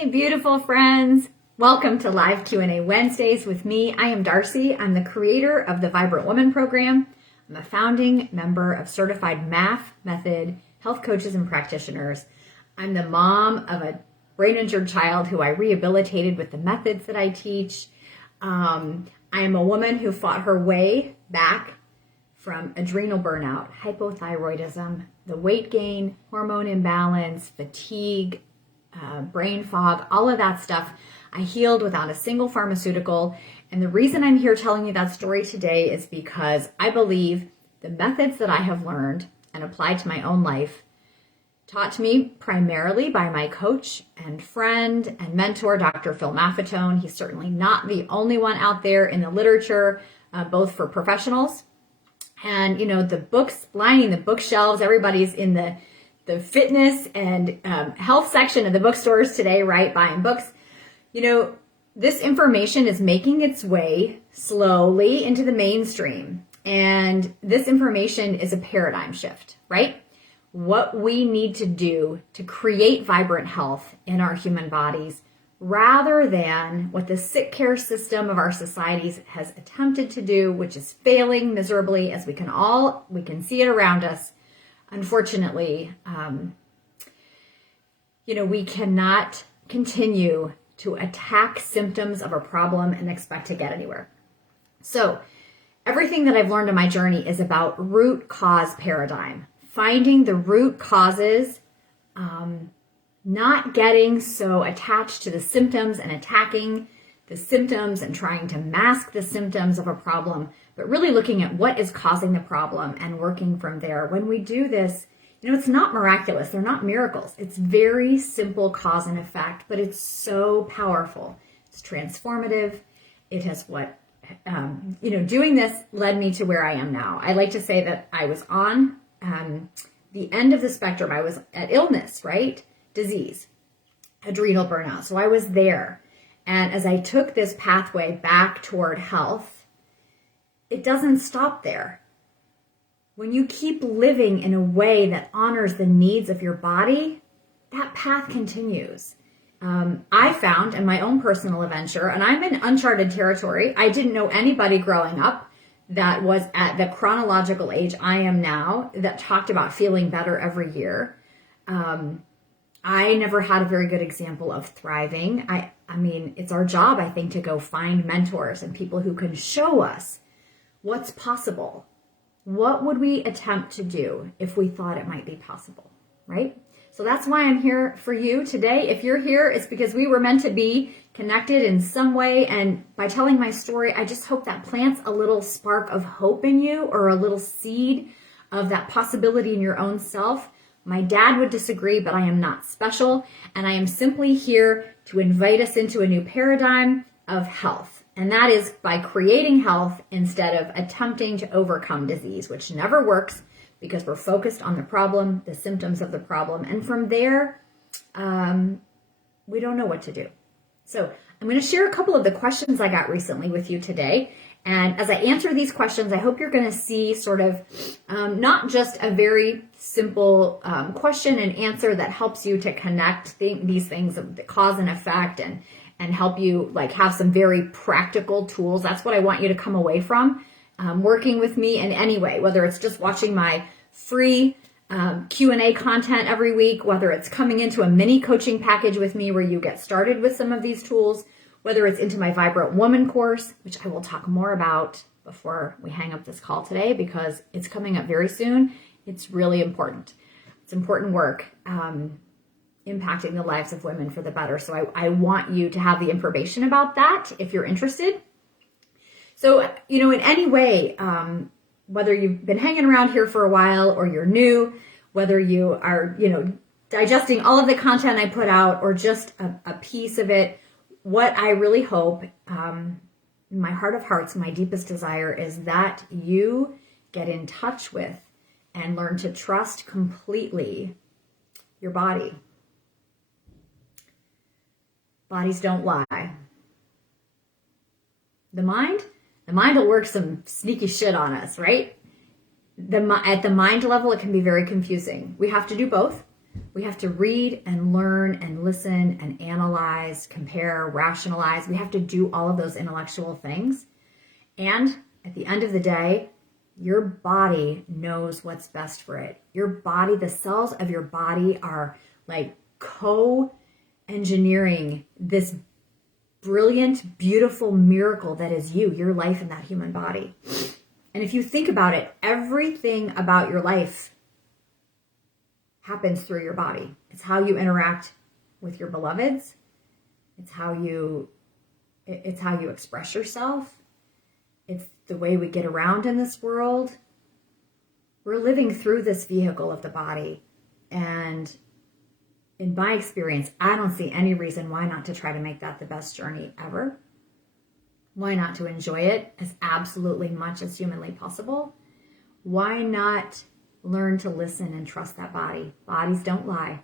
Hey, beautiful friends. Welcome to Live Q&A Wednesdays with me. I am Darcy. I'm the creator of the Vibrant Woman program. I'm a founding member of certified math method health coaches and practitioners. I'm the mom of a brain injured child who I rehabilitated with the methods that I teach. I am a woman who fought her way back from adrenal burnout, hypothyroidism, the weight gain, hormone imbalance, fatigue, brain fog, all of that stuff. I healed without a single pharmaceutical. And the reason I'm here telling you that story today is because I believe the methods that I have learned and applied to my own life, taught to me primarily by my coach and friend and mentor, Dr. Phil Maffetone. He's certainly not the only one out there in the literature, both for professionals and, the books lining the bookshelves. Everybody's in the fitness and health section of the bookstores today, right? Buying books. This information is making its way slowly into the mainstream. And this information is a paradigm shift, right? What we need to do to create vibrant health in our human bodies rather than what the sick care system of our societies has attempted to do, which is failing miserably, as we can see it around us. Unfortunately, we cannot continue to attack symptoms of a problem and expect to get anywhere. So everything that I've learned in my journey is about root cause paradigm, finding the root causes, not getting so attached to the symptoms and attacking the symptoms and trying to mask the symptoms of a problem, but really looking at what is causing the problem and working from there. When we do this, it's not miraculous. They're not miracles. It's very simple cause and effect, but it's so powerful. It's transformative. It has doing this led me to where I am now. I like to say that I was on the end of the spectrum. I was at illness, right? Disease, adrenal burnout. So I was there. And as I took this pathway back toward health, it doesn't stop there. When you keep living in a way that honors the needs of your body, that path continues. I found in my own personal adventure, and I'm in uncharted territory. I didn't know anybody growing up that was at the chronological age I am now that talked about feeling better every year. I never had a very good example of thriving. I mean, it's our job, I think, to go find mentors and people who can show us what's possible. What would we attempt to do if we thought it might be possible, right? So that's why I'm here for you today. If you're here, it's because we were meant to be connected in some way. And by telling my story, I just hope that plants a little spark of hope in you or a little seed of that possibility in your own self. My dad would disagree, but I am not special. And I am simply here to invite us into a new paradigm of health. And that is by creating health instead of attempting to overcome disease, which never works because we're focused on the problem, the symptoms of the problem. And from there, we don't know what to do. So I'm going to share a couple of the questions I got recently with you today. And as I answer these questions, I hope you're going to see sort of not just a very simple question and answer that helps you to connect these things of the cause and effect and help you have some very practical tools. That's what I want you to come away from working with me in any way, whether it's just watching my free Q&A content every week, whether it's coming into a mini coaching package with me where you get started with some of these tools, whether it's into my Vibrant Woman course, which I will talk more about before we hang up this call today because it's coming up very soon. It's really important. It's important work impacting the lives of women for the better. So I want you to have the information about that if you're interested. So, in any way, whether you've been hanging around here for a while or you're new, whether you are, digesting all of the content I put out or just a piece of it, what I really hope, in my heart of hearts, my deepest desire is that you get in touch with and learn to trust completely your body. Bodies don't lie. The mind will work some sneaky shit on us, right? At the mind level, it can be very confusing. We have to do both. We have to read and learn and listen and analyze, compare, rationalize. We have to do all of those intellectual things. And at the end of the day, your body knows what's best for it. Your body, the cells of your body are like co-engineering this brilliant, beautiful miracle that is you, your life in that human body. And if you think about it, everything about your life happens through your body. It's how you interact with your beloveds. It's how you express yourself. It's the way we get around in this world. We're living through this vehicle of the body. And in my experience, I don't see any reason why not to try to make that the best journey ever. Why not to enjoy it as absolutely much as humanly possible? Why not learn to listen and trust that body? Bodies don't lie.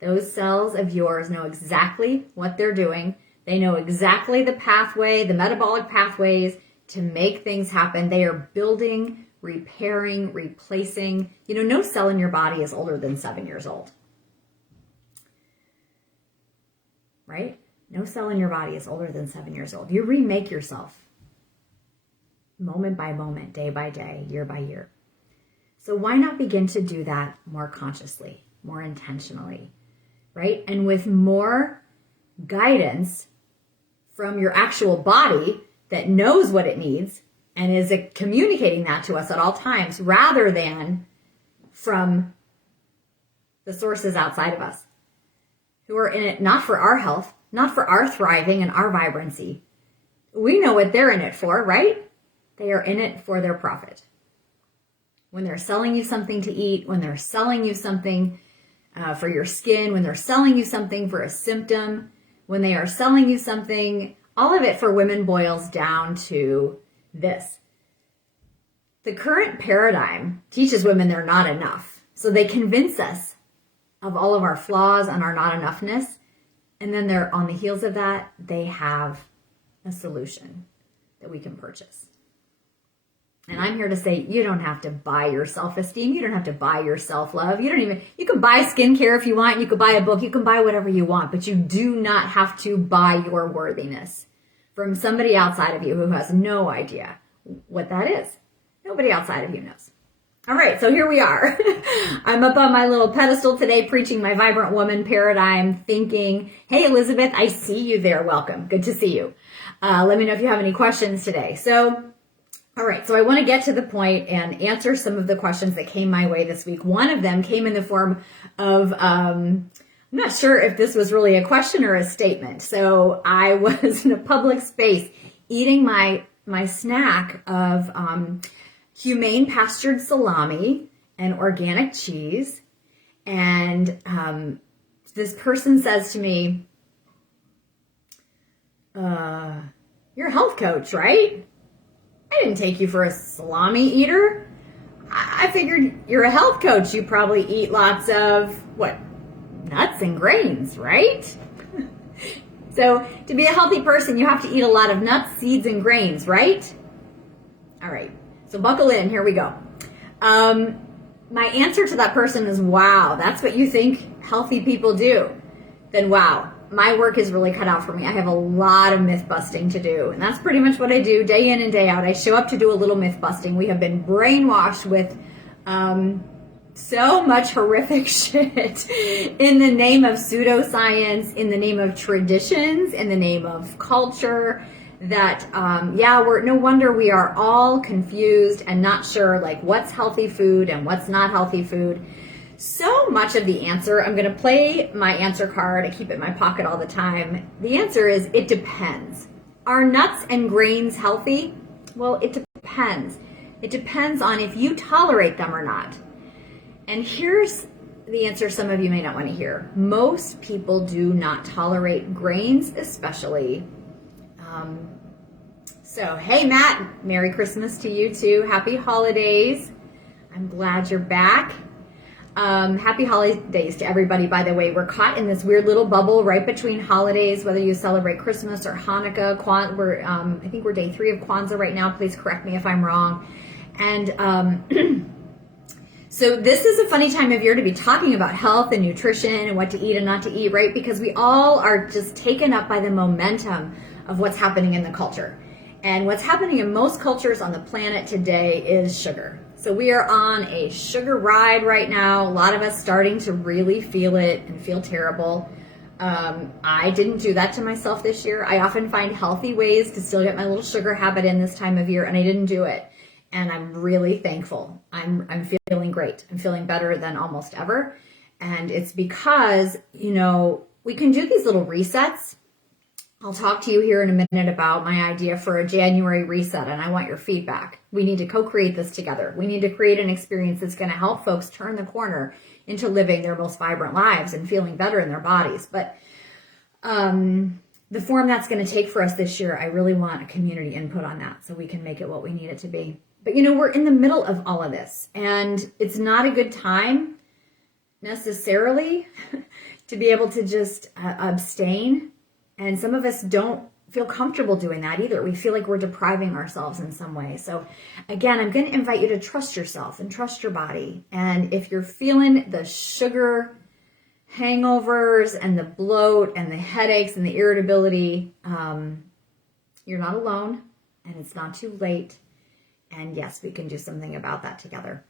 Those cells of yours know exactly what they're doing. They know exactly the pathway, the metabolic pathways to make things happen. They are building, repairing, replacing. You know, no cell in your body is older than 7 years old. Right? No cell in your body is older than 7 years old. You remake yourself moment by moment, day by day, year by year. So why not begin to do that more consciously, more intentionally, right? And with more guidance from your actual body that knows what it needs and is communicating that to us at all times, rather than from the sources outside of us who are in it not for our health, not for our thriving and our vibrancy. We know what they're in it for, right? They are in it for their profit. When they're selling you something to eat, when they're selling you something for your skin, when they're selling you something for a symptom, when they are selling you something, all of it for women boils down to this. The current paradigm teaches women they're not enough. So they convince us of all of our flaws and our not enoughness. And then they're on the heels of that, they have a solution that we can purchase. And I'm here to say, you don't have to buy your self-esteem. You don't have to buy your self-love. You can buy skincare if you want. You can buy a book. You can buy whatever you want, but you do not have to buy your worthiness from somebody outside of you who has no idea what that is. Nobody outside of you knows. All right, so here we are. I'm up on my little pedestal today preaching my vibrant woman paradigm, thinking, hey, Elizabeth, I see you there. Welcome. Good to see you. Let me know if you have any questions today. All right, so I want to get to the point and answer some of the questions that came my way this week. One of them came in the form of, I'm not sure if this was really a question or a statement. So I was in a public space eating my snack of humane pastured salami and organic cheese. And this person says to me, you're a health coach, right? I didn't take you for a salami eater. I figured you're a health coach. You probably eat lots of, nuts and grains, right? So to be a healthy person, you have to eat a lot of nuts, seeds, and grains, right? All right. So buckle in. Here we go. My answer to that person is, wow, that's what you think healthy people do. Then wow. My work is really cut out for me. I have a lot of myth busting to do. And that's pretty much what I do day in and day out. I show up to do a little myth busting. We have been brainwashed with so much horrific shit in the name of pseudoscience, in the name of traditions, in the name of culture, that, no wonder we are all confused and not sure what's healthy food and what's not healthy food. So much of the answer, I'm going to play my answer card. I keep it in my pocket all the time. The answer is, it depends. Are nuts and grains healthy? Well, it depends. It depends on if you tolerate them or not. And here's the answer some of you may not want to hear. Most people do not tolerate grains, especially. So, hey, Matt, Merry Christmas to you too. Happy holidays. I'm glad you're back. Happy holidays to everybody, by the way. We're caught in this weird little bubble right between holidays, whether you celebrate Christmas or Hanukkah. I think we're day 3 of Kwanzaa right now. Please correct me if I'm wrong. And So this is a funny time of year to be talking about health and nutrition and what to eat and not to eat, right? Because we all are just taken up by the momentum of what's happening in the culture. And what's happening in most cultures on the planet today is sugar. So we are on a sugar ride right now. A lot of us starting to really feel it and feel terrible. I didn't do that to myself this year. I often find healthy ways to still get my little sugar habit in this time of year, and I didn't do it. And I'm really thankful. I'm feeling great. I'm feeling better than almost ever. And it's because, we can do these little resets. I'll talk to you here in a minute about my idea for a January reset, and I want your feedback. We need to co-create this together. We need to create an experience that's going to help folks turn the corner into living their most vibrant lives and feeling better in their bodies. But the form that's going to take for us this year, I really want a community input on that so we can make it what we need it to be. But we're in the middle of all of this, and it's not a good time necessarily to be able to just abstain. And some of us don't feel comfortable doing that either. We feel like we're depriving ourselves in some way. So again, I'm going to invite you to trust yourself and trust your body. And if you're feeling the sugar hangovers and the bloat and the headaches and the irritability, you're not alone, and it's not too late. And yes, we can do something about that together.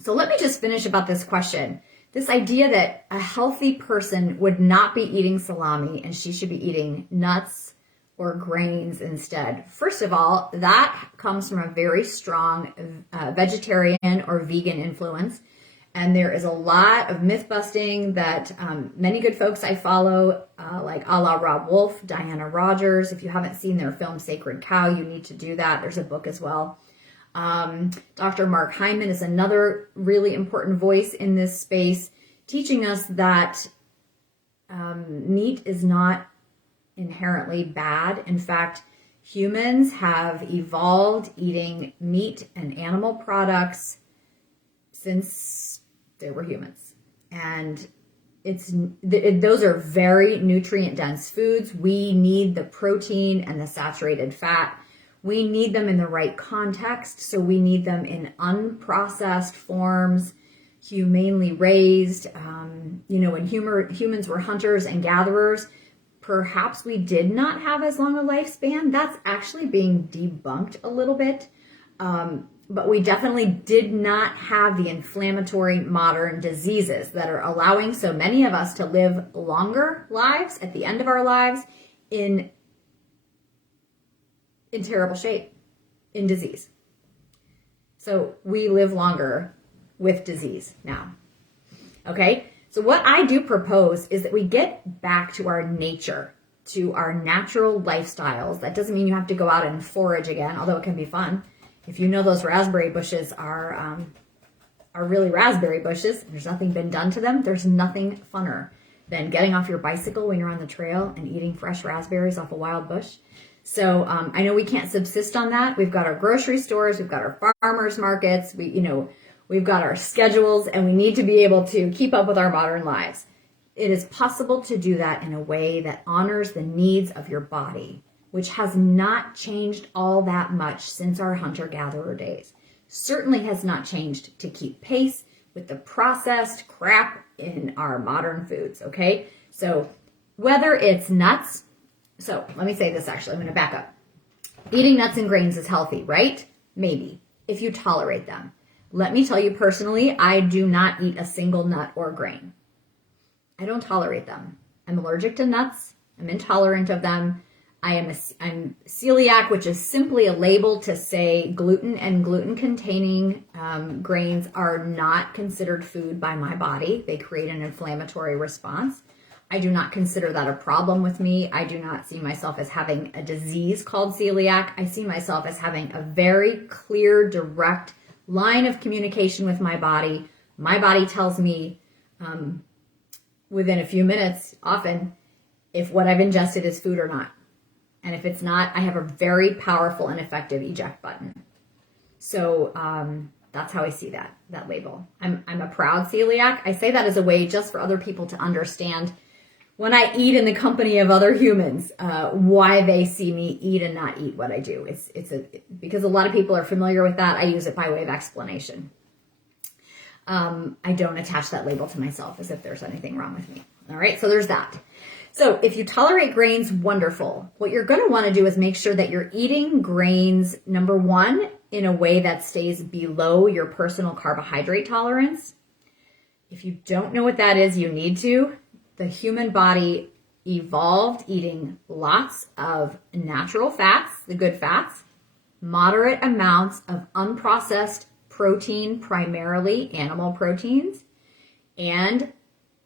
So let me just finish about this question. This idea that a healthy person would not be eating salami and she should be eating nuts or grains instead. First of all, that comes from a very strong vegetarian or vegan influence. And there is a lot of myth busting that many good folks I follow, like a la Rob Wolf, Diana Rogers. If you haven't seen their film Sacred Cow, you need to do that. There's a book as well. Dr. Mark Hyman is another really important voice in this space, teaching us that meat is not inherently bad. In fact, humans have evolved eating meat and animal products since they were humans. And those are very nutrient dense foods. We need the protein and the saturated fat. We need them in the right context. So we need them in unprocessed forms, humanely raised. When humans were hunters and gatherers, perhaps we did not have as long a lifespan. That's actually being debunked a little bit. But we definitely did not have the inflammatory modern diseases that are allowing so many of us to live longer lives at the end of our lives in terrible shape, in disease. So we live longer with disease now. Okay? So what I do propose is that we get back to our nature, to our natural lifestyles. That doesn't mean you have to go out and forage again, although it can be fun. If you know those raspberry bushes are really raspberry bushes, and there's nothing been done to them, there's nothing funner than getting off your bicycle when you're on the trail and eating fresh raspberries off a wild bush. So I know we can't subsist on that. We've got our grocery stores, we've got our farmers markets, we've got our schedules, and we need to be able to keep up with our modern lives. It is possible to do that in a way that honors the needs of your body, which has not changed all that much since our hunter-gatherer days. Certainly has not changed to keep pace with the processed crap in our modern foods, okay? So whether it's nuts, so let me say this actually, I'm gonna back up. Eating nuts and grains is healthy, right? Maybe, if you tolerate them. Let me tell you personally, I do not eat a single nut or grain. I don't tolerate them. I'm allergic to nuts. I'm intolerant of them. I'm celiac, which is simply a label to say gluten and gluten-containing grains are not considered food by my body. They create an inflammatory response. I do not consider that a problem with me. I do not see myself as having a disease called celiac. I see myself as having a very clear, direct line of communication with my body. My body tells me within a few minutes, often, if what I've ingested is food or not. And if it's not, I have a very powerful and effective eject button. So that's how I see that label. I'm a proud celiac. I say that as a way just for other people to understand when I eat in the company of other humans, why they see me eat and not eat what I do. Because a lot of people are familiar with that. I use it by way of explanation. I don't attach that label to myself as if there's anything wrong with me. All right, so there's that. So if you tolerate grains, wonderful. What you're going to want to do is make sure that you're eating grains, number one, in a way that stays below your personal carbohydrate tolerance. If you don't know what that is, you need to. The human body evolved eating lots of natural fats, the good fats, moderate amounts of unprocessed protein, primarily animal proteins, and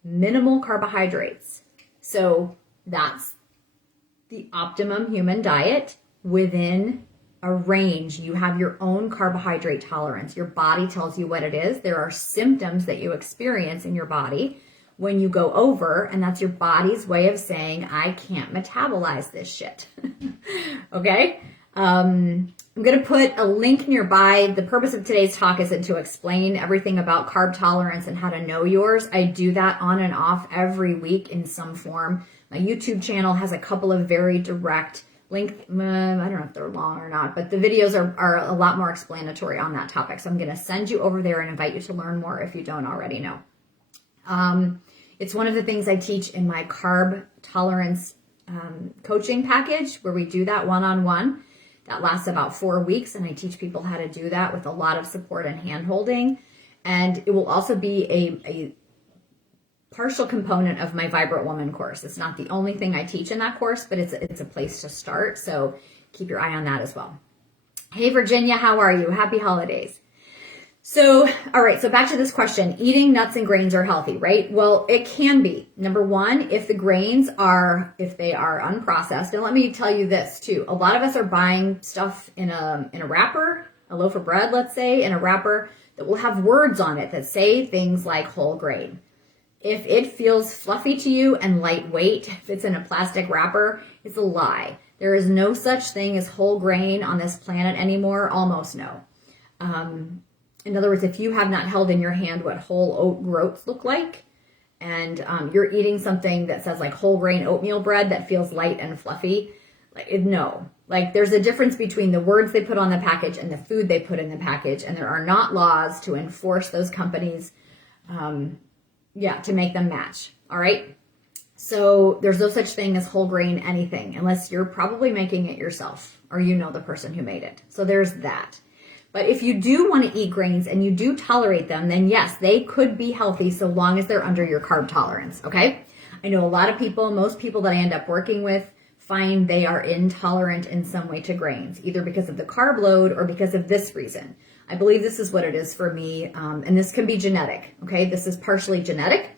minimal carbohydrates. So that's the optimum human diet within a range. You have your own carbohydrate tolerance. Your body tells you what it is. There are symptoms that you experience in your body when you go over, and that's your body's way of saying, I can't metabolize this shit. Okay? I'm going to put a link nearby. The purpose of today's talk isn't to explain everything about carb tolerance and how to know yours. I do that on and off every week in some form. My YouTube channel has a couple of very direct link. I don't know if they're long or not, but the videos are a lot more explanatory on that topic. So I'm going to send you over there and invite you to learn more if you don't already know. It's one of the things I teach in my carb tolerance coaching package, where we do that one-on-one. That lasts about 4 weeks, and I teach people how to do that with a lot of support and hand-holding. And it will also be a partial component of my Vibrant Woman course. It's not the only thing I teach in that course, but it's a place to start. So keep your eye on that as well. Hey, Virginia, how are you? Happy holidays. So, all right, so back to this question. Eating nuts and grains are healthy, right? Well, it can be. Number one, if the grains are, if they are unprocessed, and let me tell you this too. A lot of us are buying stuff in a wrapper, a loaf of bread, let's say, in a wrapper that will have words on it that say things like whole grain. If it feels fluffy to you and lightweight, if it's in a plastic wrapper, it's a lie. There is no such thing as whole grain on this planet anymore, almost no. In other words, if you have not held in your hand what whole oat groats look like, and you're eating something that says like whole grain oatmeal bread that feels light and fluffy, no. Like there's a difference between the words they put on the package and the food they put in the package, and there are not laws to enforce those companies, to make them match. All right. So there's no such thing as whole grain anything, unless you're probably making it yourself or you know the person who made it. So there's that. But if you do want to eat grains and you do tolerate them, then yes, they could be healthy so long as they're under your carb tolerance, okay? I know a lot of people, most people that I end up working with, find they are intolerant in some way to grains, either because of the carb load or because of this reason. I believe this is what it is for me, and this can be genetic, okay? This is partially genetic,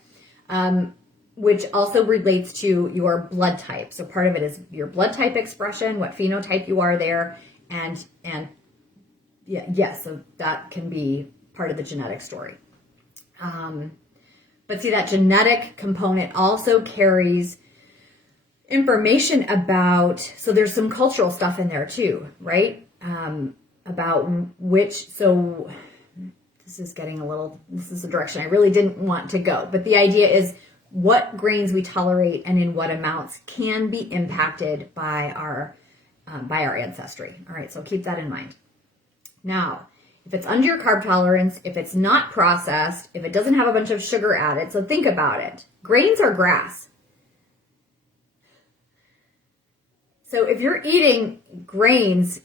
which also relates to your blood type. So part of it is your blood type expression, what phenotype you are there, and so that can be part of the genetic story. But see, that genetic component also carries information about, so there's some cultural stuff in there too, right? About so this is a direction I really didn't want to go. But the idea is what grains we tolerate and in what amounts can be impacted by our ancestry. All right, so keep that in mind. Now, if it's under your carb tolerance, if it's not processed, if it doesn't have a bunch of sugar added, so think about it. Grains are grass. So if you're eating grains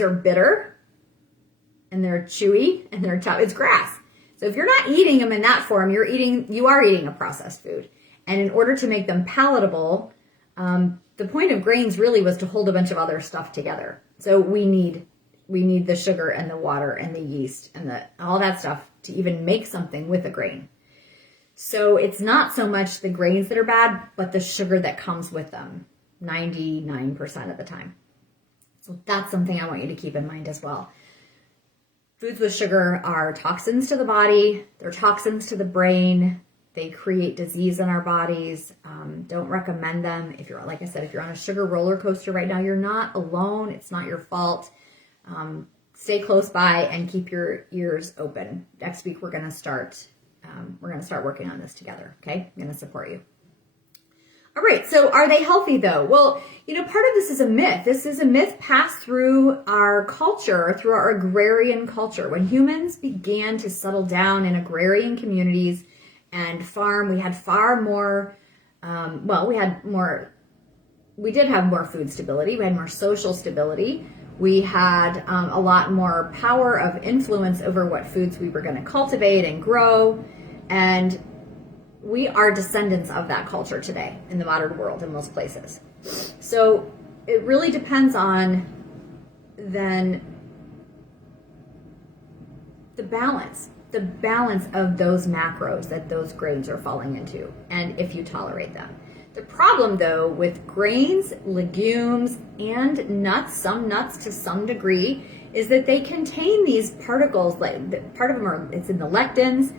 are bitter and they're chewy and they're tough. It's grass. So if you're not eating them in that form, you are eating a processed food. And in order to make them palatable, the point of grains really was to hold a bunch of other stuff together. So we need the sugar and the water and the yeast and all that stuff to even make something with a grain. So it's not so much the grains that are bad, but the sugar that comes with them, 99% of the time. So that's something I want you to keep in mind as well. Foods with sugar are toxins to the body. They're toxins to the brain. They create disease in our bodies. Don't recommend them. If you're, like I said, if you're on a sugar roller coaster right now, you're not alone. It's not your fault. Stay close by and keep your ears open. Next week, we're going to start working on this together. Okay. I'm going to support you. All right, so are they healthy though? Well, part of this is a myth. This is a myth passed through our culture, through our agrarian culture. When humans began to settle down in agrarian communities and farm, we had far more, we did have more food stability. We had more social stability. We had a lot more power of influence over what foods we were going to cultivate and grow. And we are descendants of that culture today in the modern world in most places. So it really depends on then the balance of those macros that those grains are falling into, and if you tolerate them. The problem though with grains, legumes, and nuts, some nuts to some degree, is that they contain these particles, like part of them are, it's in the lectins.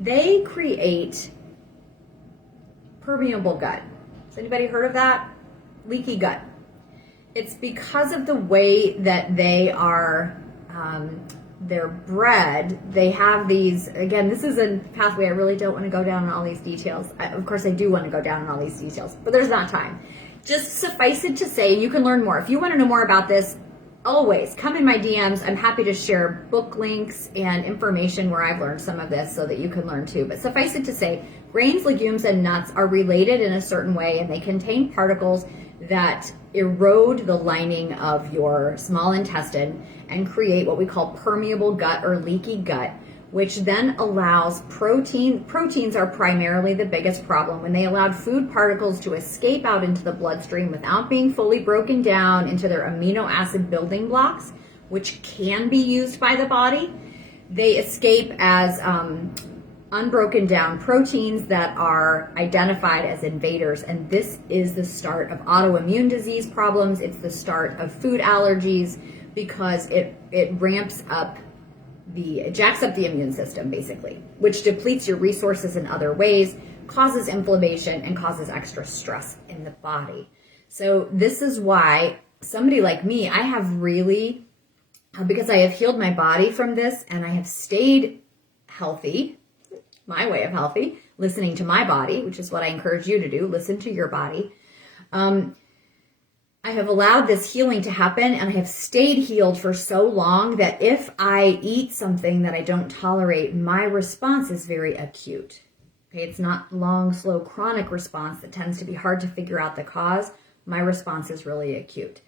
They create permeable gut. Has anybody heard of that? Leaky gut. It's because of the way that they are, they're bred. They have these, again, this is a pathway I really don't want to go down in all these details. Of course, I do want to go down in all these details, but there's not time. Just suffice it to say, and you can learn more. If you want to know more about this, always come in my DMs. I'm happy to share book links and information where I've learned some of this so that you can learn too. But suffice it to say, grains, legumes, and nuts are related in a certain way, and they contain particles that erode the lining of your small intestine and create what we call permeable gut or leaky gut, which then allows proteins are primarily the biggest problem. When they allowed food particles to escape out into the bloodstream without being fully broken down into their amino acid building blocks, which can be used by the body, they escape as unbroken down proteins that are identified as invaders. And this is the start of autoimmune disease problems. It's the start of food allergies because it jacks up the immune system basically, which depletes your resources in other ways, causes inflammation, and causes extra stress in the body. So this is why somebody like me, I have really, because I have healed my body from this and I have stayed healthy, my way of healthy, listening to my body, which is what I encourage you to do, listen to your body. I have allowed this healing to happen, and I have stayed healed for so long that if I eat something that I don't tolerate, my response is very acute. Okay, it's not long, slow, chronic response that tends to be hard to figure out the cause. My response is really acute.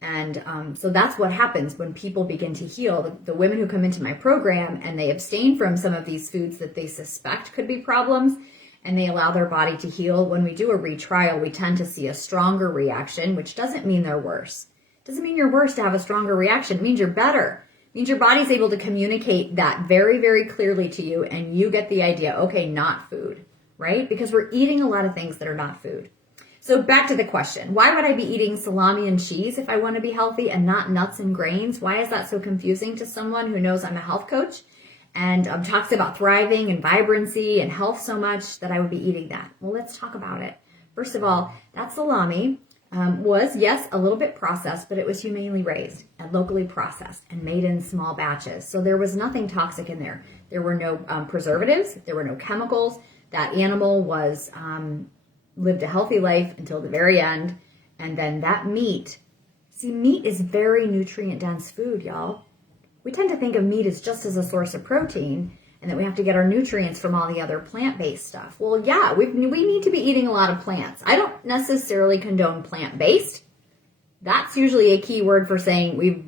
And so that's what happens when people begin to heal. The women who come into my program and they abstain from some of these foods that they suspect could be problems, and they allow their body to heal, when we do a retrial, we tend to see a stronger reaction, which doesn't mean they're worse. It doesn't mean you're worse to have a stronger reaction. It means you're better. It means your body's able to communicate that very, very clearly to you, and you get the idea, okay, not food, right? Because we're eating a lot of things that are not food. So back to the question, why would I be eating salami and cheese if I want to be healthy and not nuts and grains? Why is that so confusing to someone who knows I'm a health coach and talks about thriving and vibrancy and health so much that I would be eating that? Well, let's talk about it. First of all, that salami was, yes, a little bit processed, but it was humanely raised and locally processed and made in small batches. So there was nothing toxic in there. There were no preservatives. There were no chemicals. That animal was lived a healthy life until the very end. And then that meat, see, meat is very nutrient dense food, y'all. We tend to think of meat as just as a source of protein and that we have to get our nutrients from all the other plant-based stuff. Well, yeah, we need to be eating a lot of plants. I don't necessarily condone plant-based. That's usually a key word for saying we've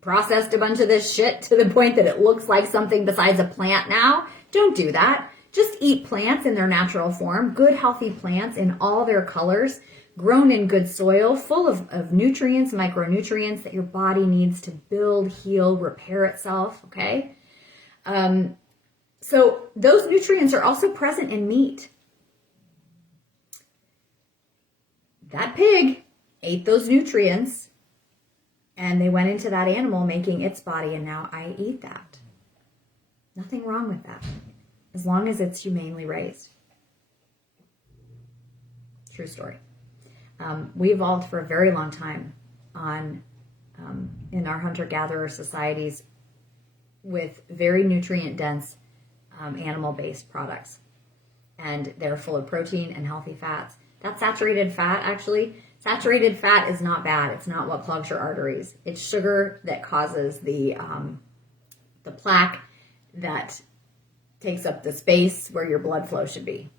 processed a bunch of this shit to the point that it looks like something besides a plant now. Don't do that. Just eat plants in their natural form, good healthy plants in all their colors, grown in good soil, full of nutrients, micronutrients that your body needs to build, heal, repair itself, okay? So those nutrients are also present in meat. That pig ate those nutrients and they went into that animal making its body, and now I eat that. Nothing wrong with that, as long as it's humanely raised. True story. We evolved for a very long time in our hunter-gatherer societies with very nutrient-dense animal-based products. And they're full of protein and healthy fats. That's saturated fat, actually. Saturated fat is not bad. It's not what clogs your arteries. It's sugar that causes the plaque that takes up the space where your blood flow should be.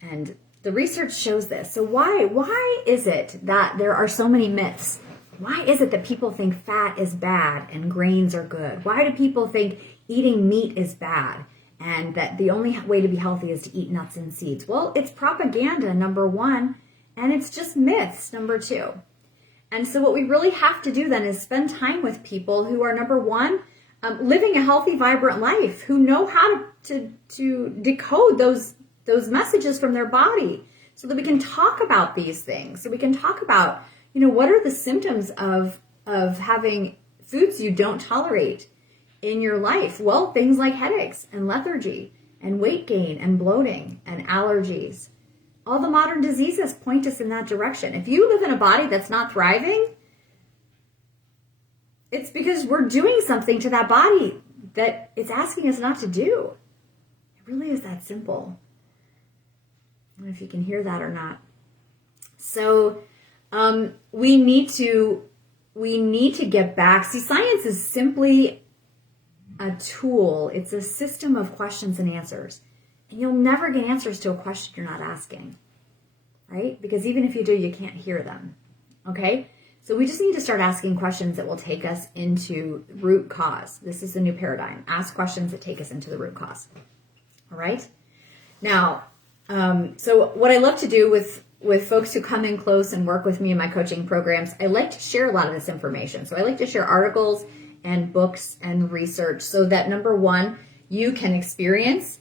And the research shows this. So why is it that there are so many myths? Why is it that people think fat is bad and grains are good? Why do people think eating meat is bad and that the only way to be healthy is to eat nuts and seeds? Well, it's propaganda, number one, and it's just myths, number two. And so what we really have to do then is spend time with people who are, number one, living a healthy, vibrant life, who know how to decode those messages from their body so that we can talk about these things. So we can talk about, what are the symptoms of having foods you don't tolerate in your life? Well, things like headaches and lethargy and weight gain and bloating and allergies. All the modern diseases point us in that direction. If you live in a body that's not thriving, it's because we're doing something to that body that it's asking us not to do. It really is that simple. I don't know if you can hear that or not. So we need to get back. See, science is simply a tool. It's a system of questions and answers. And you'll never get answers to a question you're not asking, right? Because even if you do, you can't hear them, okay? So we just need to start asking questions that will take us into root cause. This is the new paradigm. Ask questions that take us into the root cause, all right? Now, so what I love to do with folks who come in close and work with me in my coaching programs, I like to share a lot of this information. So I like to share articles and books and research so that, number one, you can experience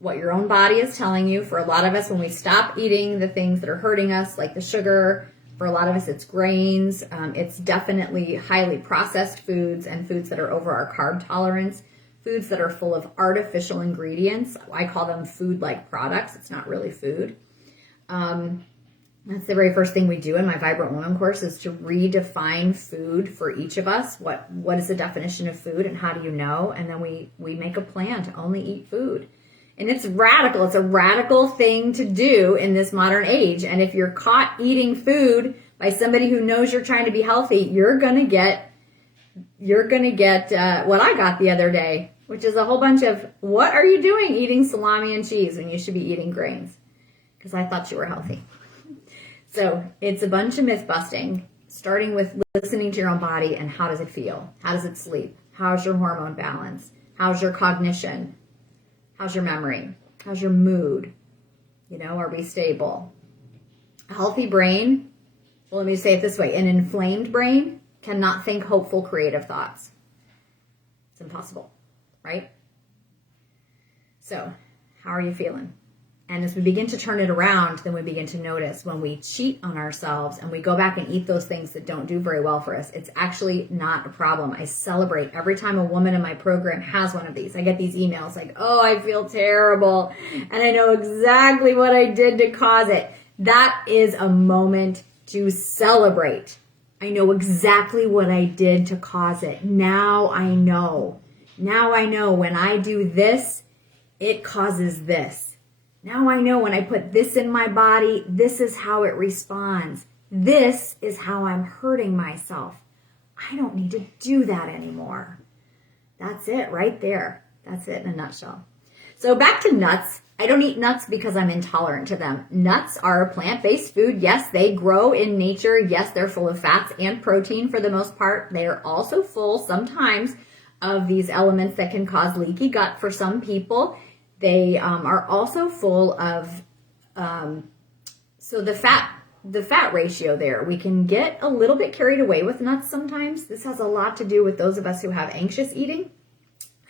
what your own body is telling you. For a lot of us, when we stop eating the things that are hurting us, like the sugar, for a lot of us, it's grains. It's definitely highly processed foods and foods that are over our carb tolerance, foods that are full of artificial ingredients. I call them food-like products. It's not really food. That's the very first thing we do in my Vibrant Woman course, is to redefine food for each of us. What is the definition of food and how do you know? And then we make a plan to only eat food. And it's radical. It's a radical thing to do in this modern age. And if you're caught eating food by somebody who knows you're trying to be healthy, you're gonna get what I got the other day, which is a whole bunch of, what are you doing eating salami and cheese when you should be eating grains? Because I thought you were healthy. So it's a bunch of myth busting, starting with listening to your own body and how does it feel? How does it sleep? How's your hormone balance? How's your cognition? How's your memory? How's your mood? Are we stable? A healthy brain, well, let me say it this way. An inflamed brain cannot think hopeful, creative thoughts. It's impossible, right? So, how are you feeling? And as we begin to turn it around, then we begin to notice when we cheat on ourselves and we go back and eat those things that don't do very well for us, it's actually not a problem. I celebrate every time a woman in my program has one of these. I get these emails like, oh, I feel terrible, and I know exactly what I did to cause it. That is a moment to celebrate. I know exactly what I did to cause it. Now I know. Now I know when I do this, it causes this. Now I know when I put this in my body, this is how it responds. This is how I'm hurting myself. I don't need to do that anymore. That's it right there. That's it in a nutshell. So back to nuts. I don't eat nuts because I'm intolerant to them. Nuts are a plant-based food. Yes, they grow in nature. Yes, they're full of fats and protein for the most part. They are also full sometimes of these elements that can cause leaky gut for some people. They are also full of, so the fat ratio there, we can get a little bit carried away with nuts sometimes. This has a lot to do with those of us who have anxious eating.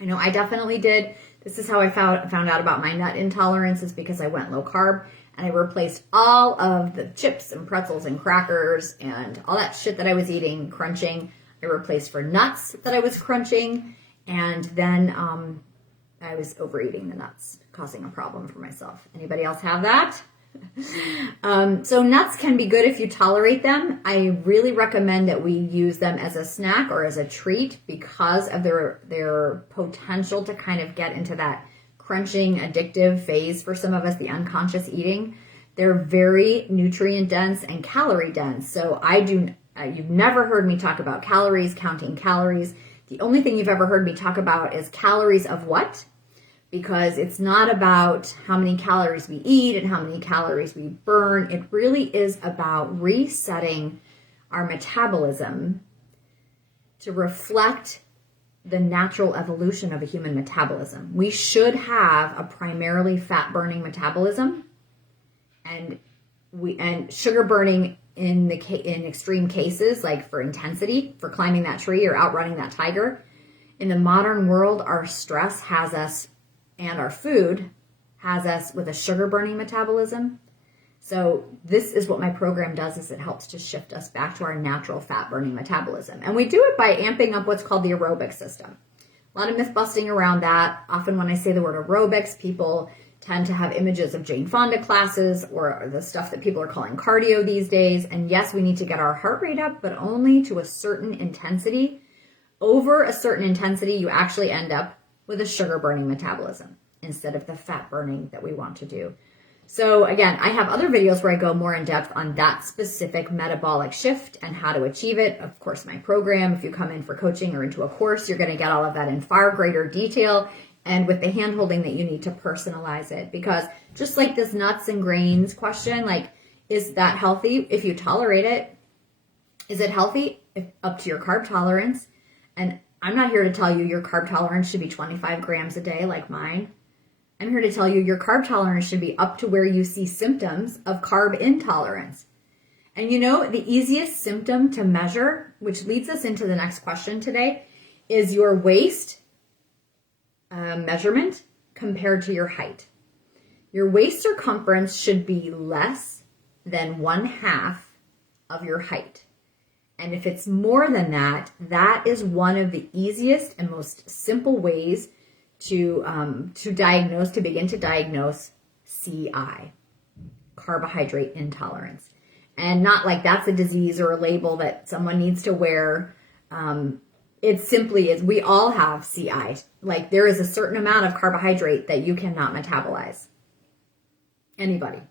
I know I definitely did. This is how I found out about my nut intolerance, is because I went low carb and I replaced all of the chips and pretzels and crackers and all that shit that I was eating, crunching. I replaced for nuts that I was crunching, and then I was overeating the nuts, causing a problem for myself. Anybody else have that? So nuts can be good if you tolerate them. I really recommend that we use them as a snack or as a treat because of their potential to kind of get into that crunching addictive phase for some of us, the unconscious eating. They're very nutrient dense and calorie dense. So you've never heard me talk about calories, counting calories. The only thing you've ever heard me talk about is calories of what? Because it's not about how many calories we eat and how many calories we burn. It really is about resetting our metabolism to reflect the natural evolution of a human metabolism. We should have a primarily fat-burning metabolism, and sugar burning in extreme cases, like for intensity, for climbing that tree or outrunning that tiger. In the modern world, our stress has us, and our food has us with a sugar burning metabolism. So this is what my program does, is it helps to shift us back to our natural fat burning metabolism. And we do it by amping up what's called the aerobic system. A lot of myth busting around that. Often when I say the word aerobics, people tend to have images of Jane Fonda classes or the stuff that people are calling cardio these days. And yes, we need to get our heart rate up, but only to a certain intensity. Over a certain intensity, you actually end up with a sugar burning metabolism instead of the fat burning that we want to do. So again, I have other videos where I go more in depth on that specific metabolic shift and how to achieve it. Of course, my program, if you come in for coaching or into a course, you're going to get all of that in far greater detail and with the hand holding that you need to personalize it. Because just like this nuts and grains question, like, is that healthy if you tolerate it? Is it healthy? Up to your carb tolerance. And I'm not here to tell you your carb tolerance should be 25 grams a day like mine. I'm here to tell you your carb tolerance should be up to where you see symptoms of carb intolerance. And you know, the easiest symptom to measure, which leads us into the next question today, is your waist measurement compared to your height. Your waist circumference should be less than 1/2 of your height. And if it's more than that, that is one of the easiest and most simple ways to begin to diagnose CI, carbohydrate intolerance. And not like that's a disease or a label that someone needs to wear. It simply is, we all have CI. Like, there is a certain amount of carbohydrate that you cannot metabolize. Anybody.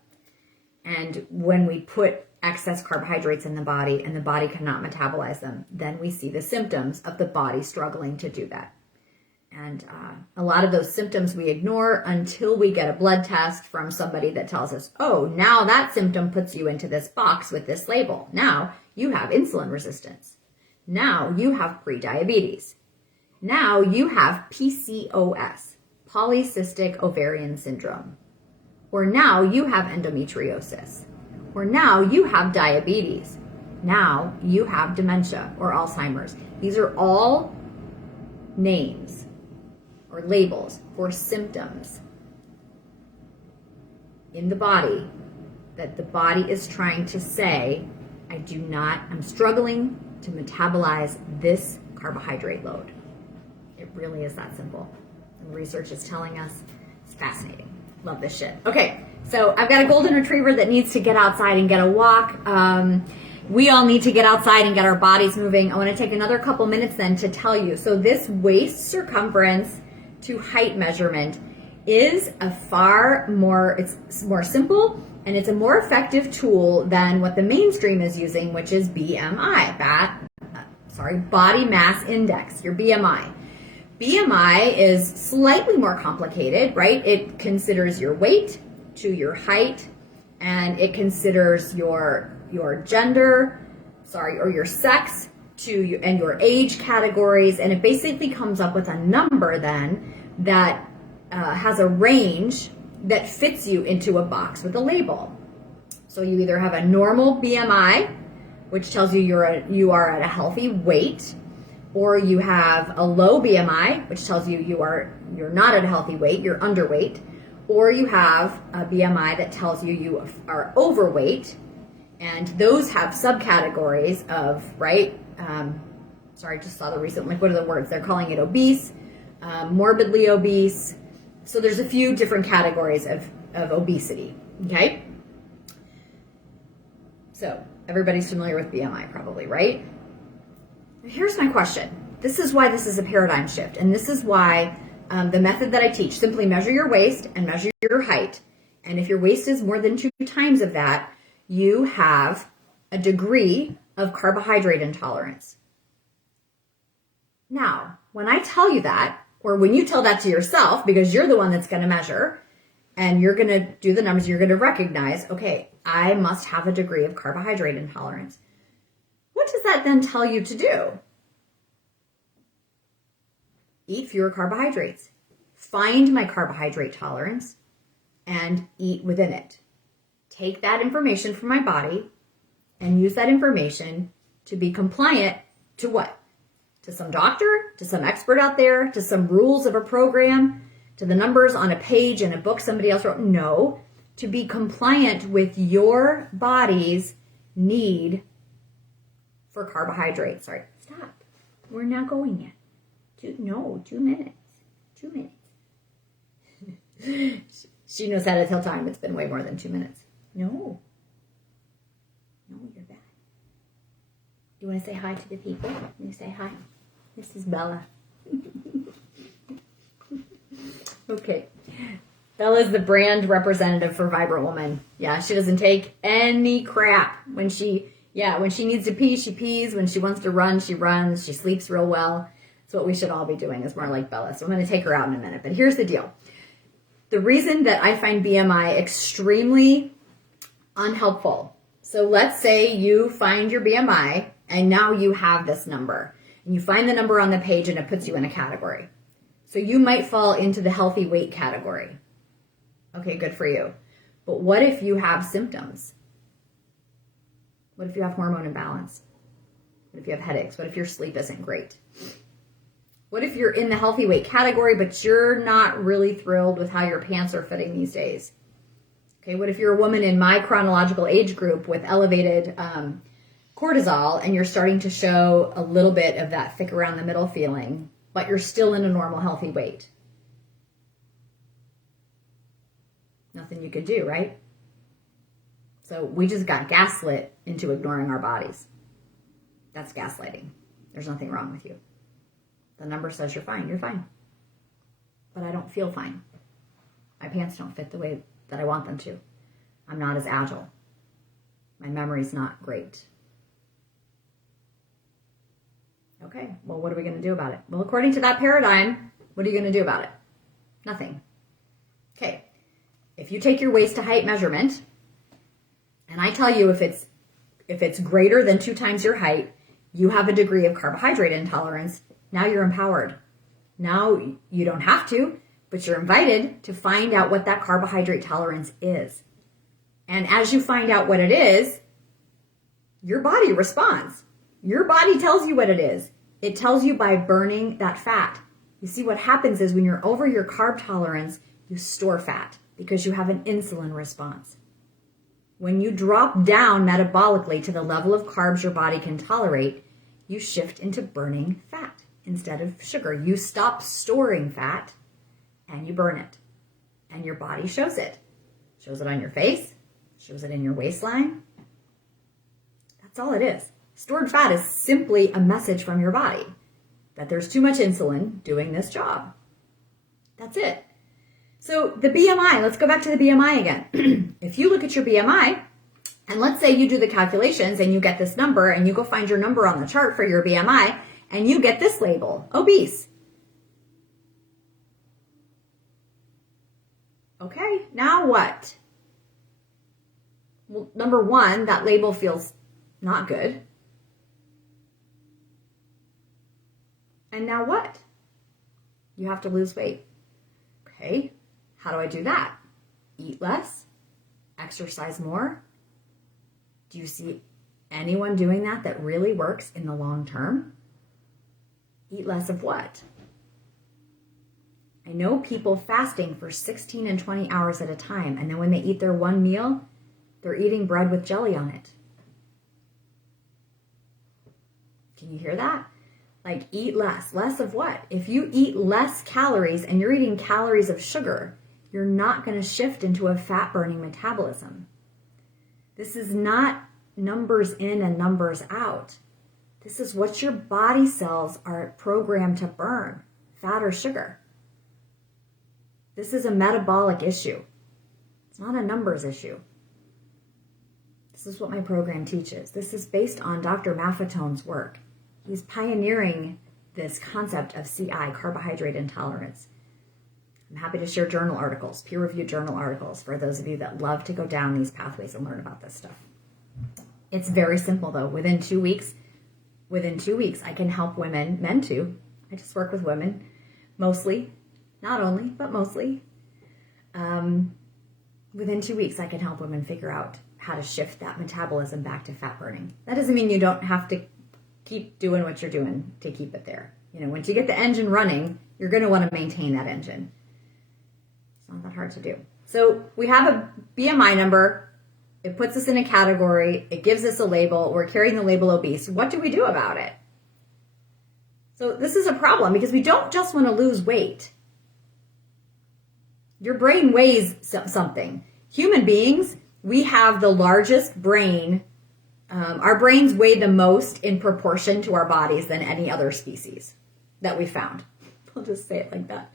And when we put excess carbohydrates in the body and the body cannot metabolize them, then we see the symptoms of the body struggling to do that. And a lot of those symptoms we ignore until we get a blood test from somebody that tells us, oh, now that symptom puts you into this box with this label. Now you have insulin resistance. Now you have prediabetes. Now you have PCOS, polycystic ovarian syndrome. Or now you have endometriosis. Or now you have diabetes. Now you have dementia or Alzheimer's. These are all names or labels for symptoms in the body that the body is trying to say, I'm struggling to metabolize this carbohydrate load. It really is that simple. And research is telling us. It's fascinating. Love this shit. Okay, so I've got a golden retriever that needs to get outside and get a walk. We all need to get outside and get our bodies moving. I want to take another couple minutes then to tell you. So this waist circumference to height measurement is it's more simple, and it's a more effective tool than what the mainstream is using, which is BMI, body mass index, your BMI. BMI is slightly more complicated, right? It considers your weight to your height, and it considers your gender, or your sex and your age categories, and it basically comes up with a number then that has a range that fits you into a box with a label. So you either have a normal BMI, which tells you you are at a healthy weight, or you have a low BMI, which tells you you're not at a healthy weight, you're underweight, or you have a BMI that tells you are overweight. And those have subcategories of, right? I just saw the recent, what are the words? They're calling it obese, morbidly obese. So there's a few different categories of obesity, okay? So everybody's familiar with BMI probably, right? Here's my question. This is why this is a paradigm shift. And this is why the method that I teach, simply measure your waist and measure your height, And if your waist is more than 2 times of that, you have a degree of carbohydrate intolerance. Now, when I tell you that, or when you tell that to yourself, because you're the one that's going to measure and you're going to do the numbers, you're going to recognize, okay, I must have a degree of carbohydrate intolerance. What does that then tell you to do? Eat fewer carbohydrates. Find my carbohydrate tolerance and eat within it. Take that information from my body and use that information to be compliant to what? To some doctor, to some expert out there, to some rules of a program, to the numbers on a page in a book somebody else wrote? No, to be compliant with your body's need for carbohydrates. Sorry, stop. We're not going yet. 2 minutes. 2 minutes. She knows how to tell time. It's been way more than 2 minutes. No, you're bad. You want to say hi to the people? You say hi. This is Bella. Okay. Bella's the brand representative for Vibrant Woman. Yeah, she doesn't take any crap. When she needs to pee, she pees. When she wants to run, she runs. She sleeps real well. That's what we should all be doing, is more like Bella. So I'm going to take her out in a minute. But here's the deal. The reason that I find BMI extremely unhelpful. So let's say you find your BMI and now you have this number. And you find the number on the page and it puts you in a category. So you might fall into the healthy weight category. Okay, good for you. But what if you have symptoms? What if you have hormone imbalance? What if you have headaches? What if your sleep isn't great? What if you're in the healthy weight category, but you're not really thrilled with how your pants are fitting these days? Okay, what if you're a woman in my chronological age group with elevated cortisol and you're starting to show a little bit of that thick around the middle feeling, but you're still in a normal healthy weight? Nothing you could do, right? So we just got gaslit into ignoring our bodies. That's gaslighting. There's nothing wrong with you. The number says you're fine. You're fine. But I don't feel fine. My pants don't fit the way that I want them to. I'm not as agile. My memory's not great. Okay, well, what are we going to do about it? Well, according to that paradigm, what are you going to do about it? Nothing. Okay, if you take your waist to height measurement, and I tell you if it's greater than 2 times your height, you have a degree of carbohydrate intolerance. Now you're empowered. Now you don't have to, but you're invited to find out what that carbohydrate tolerance is. And as you find out what it is, your body responds. Your body tells you what it is. It tells you by burning that fat. You see, what happens is when you're over your carb tolerance, you store fat because you have an insulin response. When you drop down metabolically to the level of carbs your body can tolerate, you shift into burning fat instead of sugar. You stop storing fat and you burn it. And your body shows it. Shows it on your face, shows it in your waistline. That's all it is. Stored fat is simply a message from your body that there's too much insulin doing this job. That's it. So the BMI, let's go back to the BMI again. If you look at your BMI, and let's say you do the calculations and you get this number and you go find your number on the chart for your BMI and you get this label, obese. Okay, now what? Well, number one, that label feels not good. And now what? You have to lose weight. Okay, how do I do that? Eat less? Exercise more? Do you see anyone doing that really works in the long term? Eat less of what? I know people fasting for 16 and 20 hours at a time, and then when they eat their one meal, they're eating bread with jelly on it. Can you hear that? Like, eat less. Less of what? If you eat less calories and you're eating calories of sugar, you're not going to shift into a fat-burning metabolism. This is not numbers in and numbers out. This is what your body cells are programmed to burn, fat or sugar. This is a metabolic issue. It's not a numbers issue. This is what my program teaches. This is based on Dr. Maffetone's work. He's pioneering this concept of CI, carbohydrate intolerance. I'm happy to share journal articles, peer-reviewed journal articles, for those of you that love to go down these pathways and learn about this stuff. It's very simple, though. Within two weeks, I can help women, men too. I just work with women, mostly, not only, but mostly. Within 2 weeks, I can help women figure out how to shift that metabolism back to fat burning. That doesn't mean you don't have to keep doing what you're doing to keep it there. Once you get the engine running, you're going to want to maintain that engine. It's not that hard to do. So we have a BMI number. It puts us in a category. It gives us a label. We're carrying the label obese. What do we do about it? So this is a problem because we don't just want to lose weight. Your brain weighs something. Human beings, we have the largest brain. Our brains weigh the most in proportion to our bodies than any other species that we found. I'll just say it like that.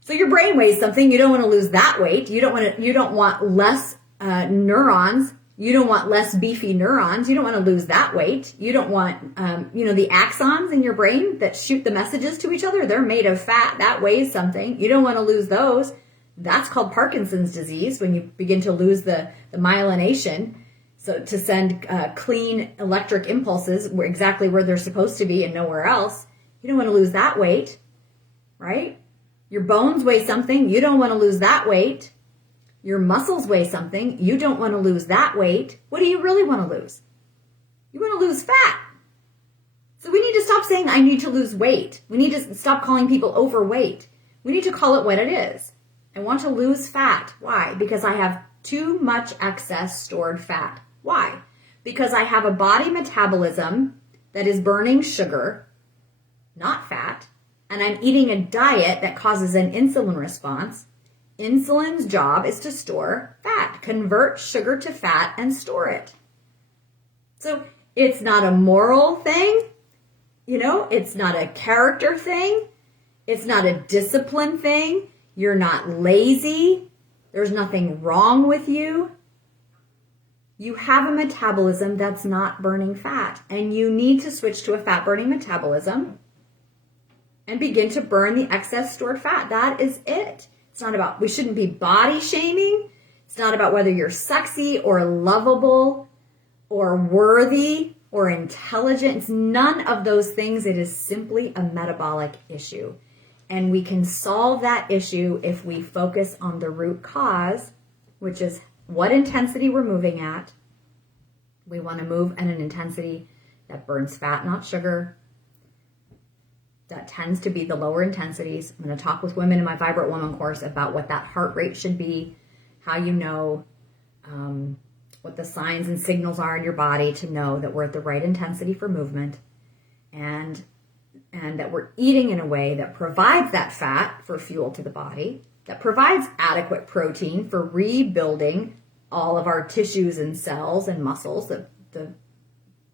So your brain weighs something. You don't want to lose that weight. You don't want less neurons. You don't want less beefy neurons. You don't want to lose that weight. You don't want, the axons in your brain that shoot the messages to each other. They're made of fat. That weighs something. You don't want to lose those. That's called Parkinson's disease, when you begin to lose the myelination. So to send clean electric impulses exactly where they're supposed to be and nowhere else. You don't want to lose that weight, right? Your bones weigh something. You don't want to lose that weight. Your muscles weigh something. You don't want to lose that weight. What do you really want to lose? You want to lose fat. So we need to stop saying, I need to lose weight. We need to stop calling people overweight. We need to call it what it is. I want to lose fat. Why? Because I have too much excess stored fat. Why? Because I have a body metabolism that is burning sugar, not fat, and I'm eating a diet that causes an insulin response. Insulin's job is to store fat, convert sugar to fat and store it. So it's not a moral thing, it's not a character thing, it's not a discipline thing, you're not lazy, there's nothing wrong with you. You have a metabolism that's not burning fat, and you need to switch to a fat-burning metabolism and begin to burn the excess stored fat. That is it. It's not about, we shouldn't be body shaming. It's not about whether you're sexy or lovable or worthy or intelligent. It's none of those things. It is simply a metabolic issue. And we can solve that issue if we focus on the root cause, which is what intensity we're moving at. We want to move at an intensity that burns fat, not sugar. That tends to be the lower intensities. I'm going to talk with women in my Vibrant Woman course about what that heart rate should be, how you know what the signs and signals are in your body to know that we're at the right intensity for movement, and that we're eating in a way that provides that fat for fuel to the body, that provides adequate protein for rebuilding all of our tissues and cells and muscles, the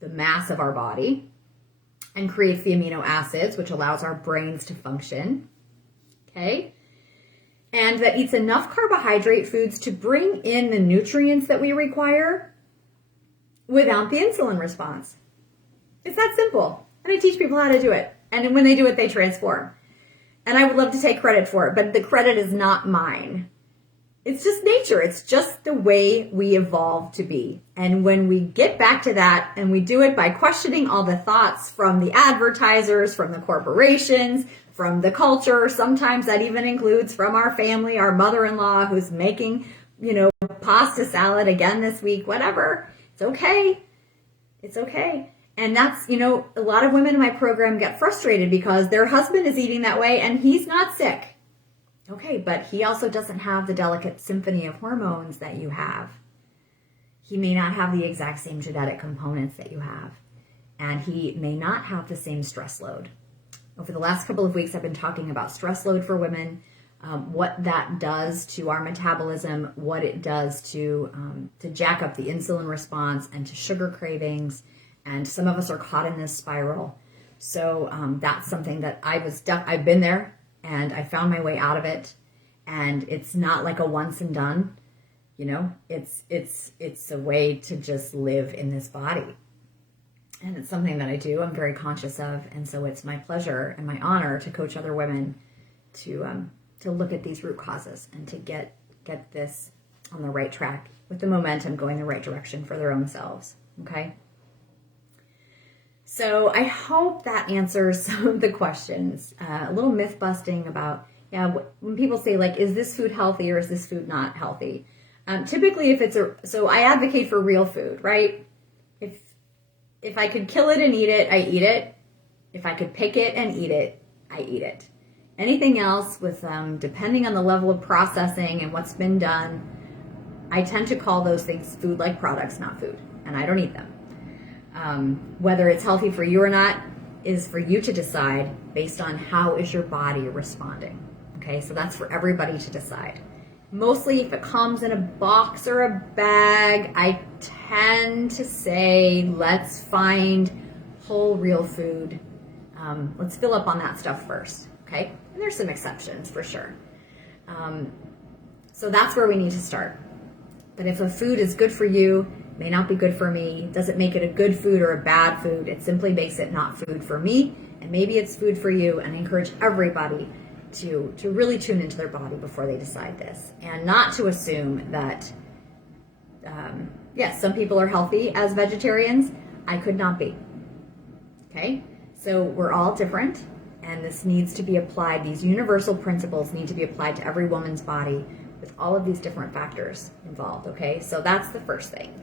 mass of our body, and creates the amino acids, which allows our brains to function, okay? And that eats enough carbohydrate foods to bring in the nutrients that we require without the insulin response. It's that simple. And I teach people how to do it. And when they do it, they transform. And I would love to take credit for it, but the credit is not mine. It's just nature. It's just the way we evolve to be. And when we get back to that, and we do it by questioning all the thoughts from the advertisers, from the corporations, from the culture, sometimes that even includes from our family, our mother-in-law who's making, pasta salad again this week, whatever. It's okay. It's okay. And that's, a lot of women in my program get frustrated because their husband is eating that way and he's not sick. Okay, but he also doesn't have the delicate symphony of hormones that you have. He may not have the exact same genetic components that you have. And he may not have the same stress load. Over the last couple of weeks, I've been talking about stress load for women, what that does to our metabolism, what it does to jack up the insulin response and to sugar cravings. And some of us are caught in this spiral. So that's something that I've been there. And I found my way out of it. And it's not like a once and done. It's a way to just live in this body. And it's something that I do, I'm very conscious of. And so it's my pleasure and my honor to coach other women to look at these root causes and to get this on the right track with the momentum going the right direction for their own selves. Okay. So I hope that answers some of the questions. A little myth busting about, when people say like, is this food healthy or is this food not healthy? Typically so I advocate for real food, right? If I could kill it and eat it, I eat it. If I could pick it and eat it, I eat it. Anything else with, depending on the level of processing and what's been done, I tend to call those things food-like products, not food, and I don't eat them. Whether it's healthy for you or not is for you to decide based on how is your body responding. Okay, so that's for everybody to decide. Mostly if it comes in a box or a bag, I tend to say, let's find whole real food. Let's fill up on that stuff first, okay? And there's some exceptions for sure. So that's where we need to start. But if a food is good for you, may not be good for me, doesn't make it a good food or a bad food. It simply makes it not food for me, and maybe it's food for you. And I encourage everybody to really tune into their body before they decide this, and not to assume that, yes, some people are healthy as vegetarians. I could not be. Okay, so we're all different, and this needs to be applied. These universal principles need to be applied to every woman's body with all of these different factors involved. Okay, so that's the first thing.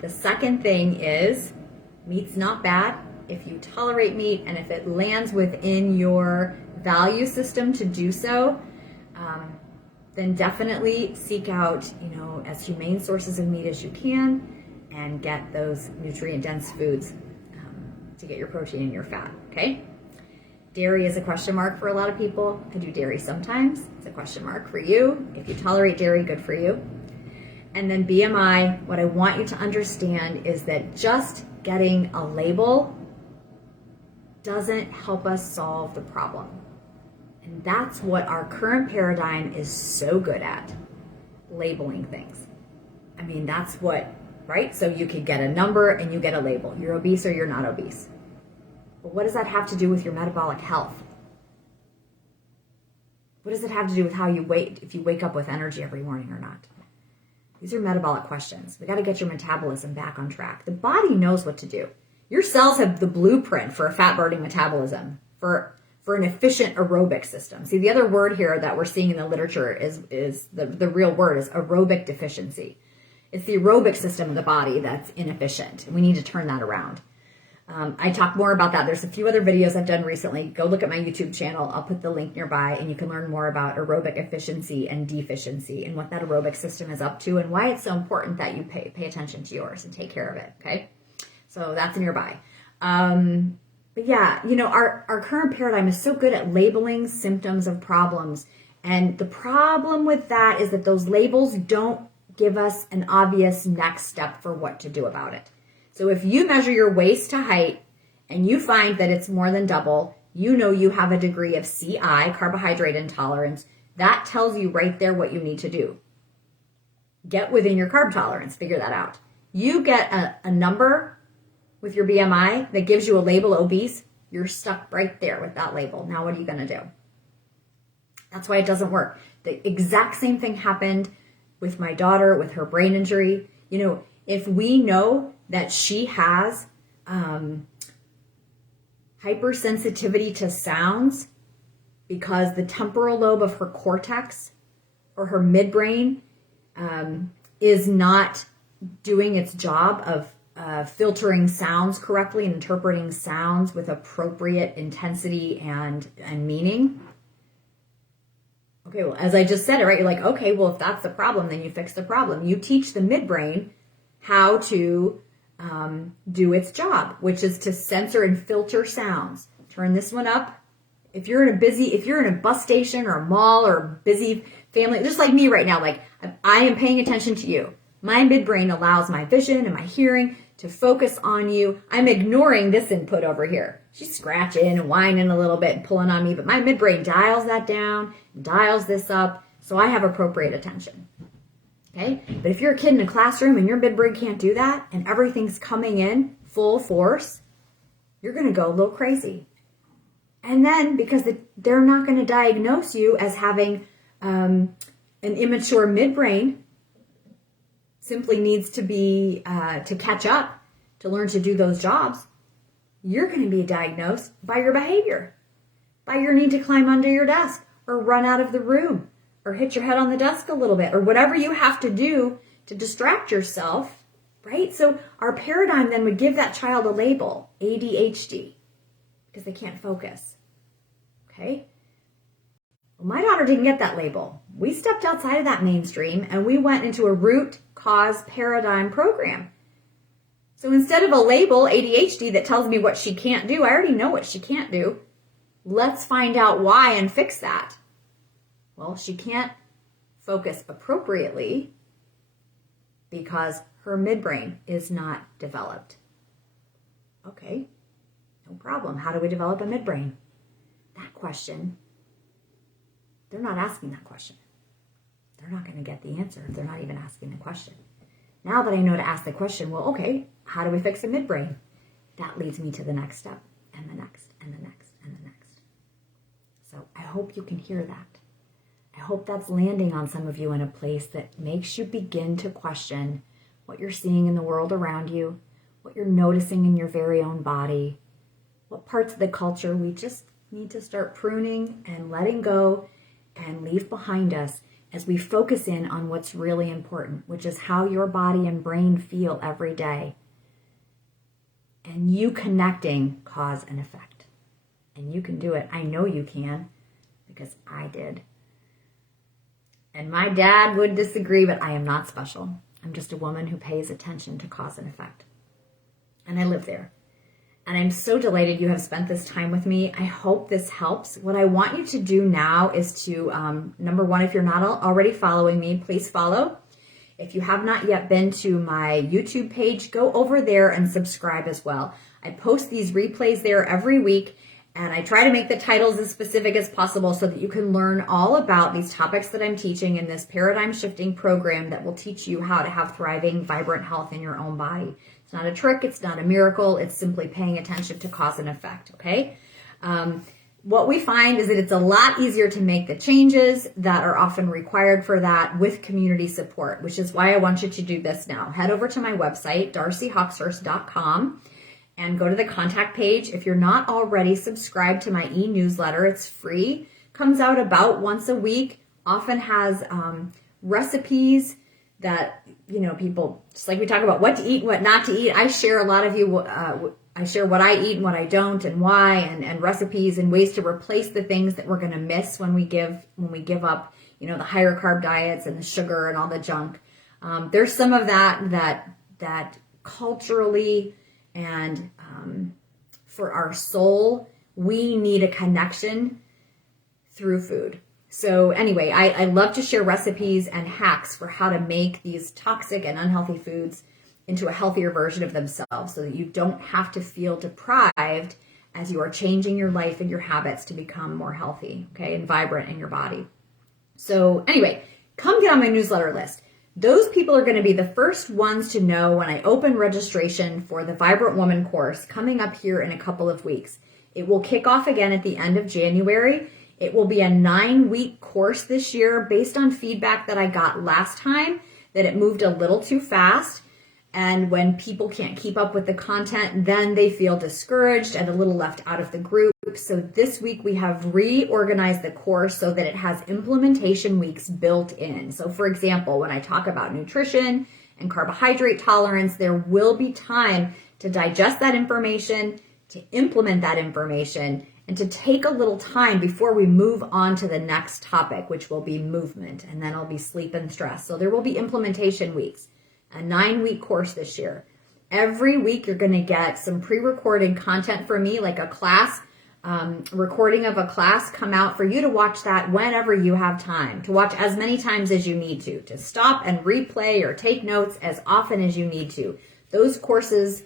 The second thing is meat's not bad if you tolerate meat, and if it lands within your value system to do so, then definitely seek out, as humane sources of meat as you can, and get those nutrient-dense foods to get your protein and your fat, okay? Dairy is a question mark for a lot of people. I do dairy sometimes. It's a question mark for you. If you tolerate dairy, good for you. And then BMI, what I want you to understand is that just getting a label doesn't help us solve the problem. And that's what our current paradigm is so good at, labeling things. I mean, that's what, right? So you could get a number and you get a label. You're obese or you're not obese. But what does that have to do with your metabolic health? What does it have to do with how you wait, if you wake up with energy every morning or not? These are metabolic questions. We got to get your metabolism back on track. The body knows what to do. Your cells have the blueprint for a fat-burning metabolism, for an efficient aerobic system. See, the other word here that we're seeing in the literature is the real word is aerobic deficiency. It's the aerobic system of the body that's inefficient. We need to turn that around. I talk more about that. There's a few other videos I've done recently. Go look at my YouTube channel. I'll put the link nearby, and you can learn more about aerobic efficiency and deficiency and what that aerobic system is up to and why it's so important that you pay attention to yours and take care of it, okay? So that's nearby. But yeah, our current paradigm is so good at labeling symptoms of problems. And the problem with that is that those labels don't give us an obvious next step for what to do about it. So if you measure your waist to height and you find that it's more than double, you have a degree of CI, carbohydrate intolerance. That tells you right there what you need to do. Get within your carb tolerance. Figure that out. You get a number with your BMI that gives you a label obese, you're stuck right there with that label. Now what are you going to do? That's why it doesn't work. The exact same thing happened with my daughter with her brain injury. If we know that she has hypersensitivity to sounds because the temporal lobe of her cortex or her midbrain is not doing its job of filtering sounds correctly and interpreting sounds with appropriate intensity and meaning. Okay, well, as I just said it, right? You're like, okay, well, if that's the problem, then you fix the problem. You teach the midbrain how to do its job, which is to censor and filter sounds. Turn this one up. If you're in a bus station or a mall or a busy family, just like me right now, like I am paying attention to you. My midbrain allows my vision and my hearing to focus on you. I'm ignoring this input over here. She's scratching and whining a little bit and pulling on me, but my midbrain dials that down, dials this up, so I have appropriate attention. Okay? But if you're a kid in a classroom and your midbrain can't do that and everything's coming in full force, you're going to go a little crazy. And then because they're not going to diagnose you as having an immature midbrain, simply needs to be to catch up, to learn to do those jobs, you're going to be diagnosed by your behavior, by your need to climb under your desk or run out of the room or hit your head on the desk a little bit or whatever you have to do to distract yourself, right? So our paradigm then would give that child a label, ADHD, because they can't focus, okay? Well, my daughter didn't get that label. We stepped outside of that mainstream and we went into a root cause paradigm program. So instead of a label, ADHD, that tells me what she can't do, I already know what she can't do. Let's find out why and fix that. Well, she can't focus appropriately because her midbrain is not developed. Okay, no problem. How do we develop a midbrain? That question, they're not asking that question. They're not going to get the answer if they're not even asking the question. Now that I know to ask the question, well, okay, how do we fix a midbrain? That leads me to the next step, and the next, and the next, and the next. So I hope you can hear that. I hope that's landing on some of you in a place that makes you begin to question what you're seeing in the world around you, what you're noticing in your very own body, what parts of the culture we just need to start pruning and letting go and leave behind us as we focus in on what's really important, which is how your body and brain feel every day. And you connecting cause and effect. And you can do it. I know you can, because I did. And my dad would disagree, but I am not special. I'm just a woman who pays attention to cause and effect. And I live there. And I'm so delighted you have spent this time with me. I hope this helps. What I want you to do now is to, number one, if you're not already following me, please follow. If you have not yet been to my YouTube page, go over there and subscribe as well. I post these replays there every week, and I try to make the titles as specific as possible so that you can learn all about these topics that I'm teaching in this paradigm shifting program that will teach you how to have thriving, vibrant health in your own body. It's not a trick. It's not a miracle. It's simply paying attention to cause and effect, okay? What we find is that it's a lot easier to make the changes that are often required for that with community support, which is why I want you to do this now. Head over to my website, darcyhawkshurst.com, and go to the contact page. If you're not already subscribed to my e-newsletter, it's free. Comes out about once a week, often has recipes that, people, just like we talk about what to eat, what not to eat. I share a lot of you, I share what I eat and what I don't and why, and recipes and ways to replace the things that we're going to miss when we give up, the higher carb diets and the sugar and all the junk. There's some of that culturally and for our soul, we need a connection through food. So anyway, I love to share recipes and hacks for how to make these toxic and unhealthy foods into a healthier version of themselves so that you don't have to feel deprived as you are changing your life and your habits to become more healthy, okay, and vibrant in your body. So anyway, come get on my newsletter list. Those people are going to be the first ones to know when I open registration for the Vibrant Woman course coming up here in a couple of weeks. It will kick off again at the end of January. It will be a 9-week course this year based on feedback that I got last time, that it moved a little too fast. And when people can't keep up with the content, then they feel discouraged and a little left out of the group. So this week we have reorganized the course so that it has implementation weeks built in. So for example, when I talk about nutrition and carbohydrate tolerance, there will be time to digest that information, to implement that information, and to take a little time before we move on to the next topic, which will be movement, and then it'll be sleep and stress. So there will be implementation weeks. A 9-week course this year. Every week you're going to get some pre-recorded content from me, like a class, recording of a class come out for you to watch that whenever you have time, to watch as many times as you need to stop and replay or take notes as often as you need to. Those courses,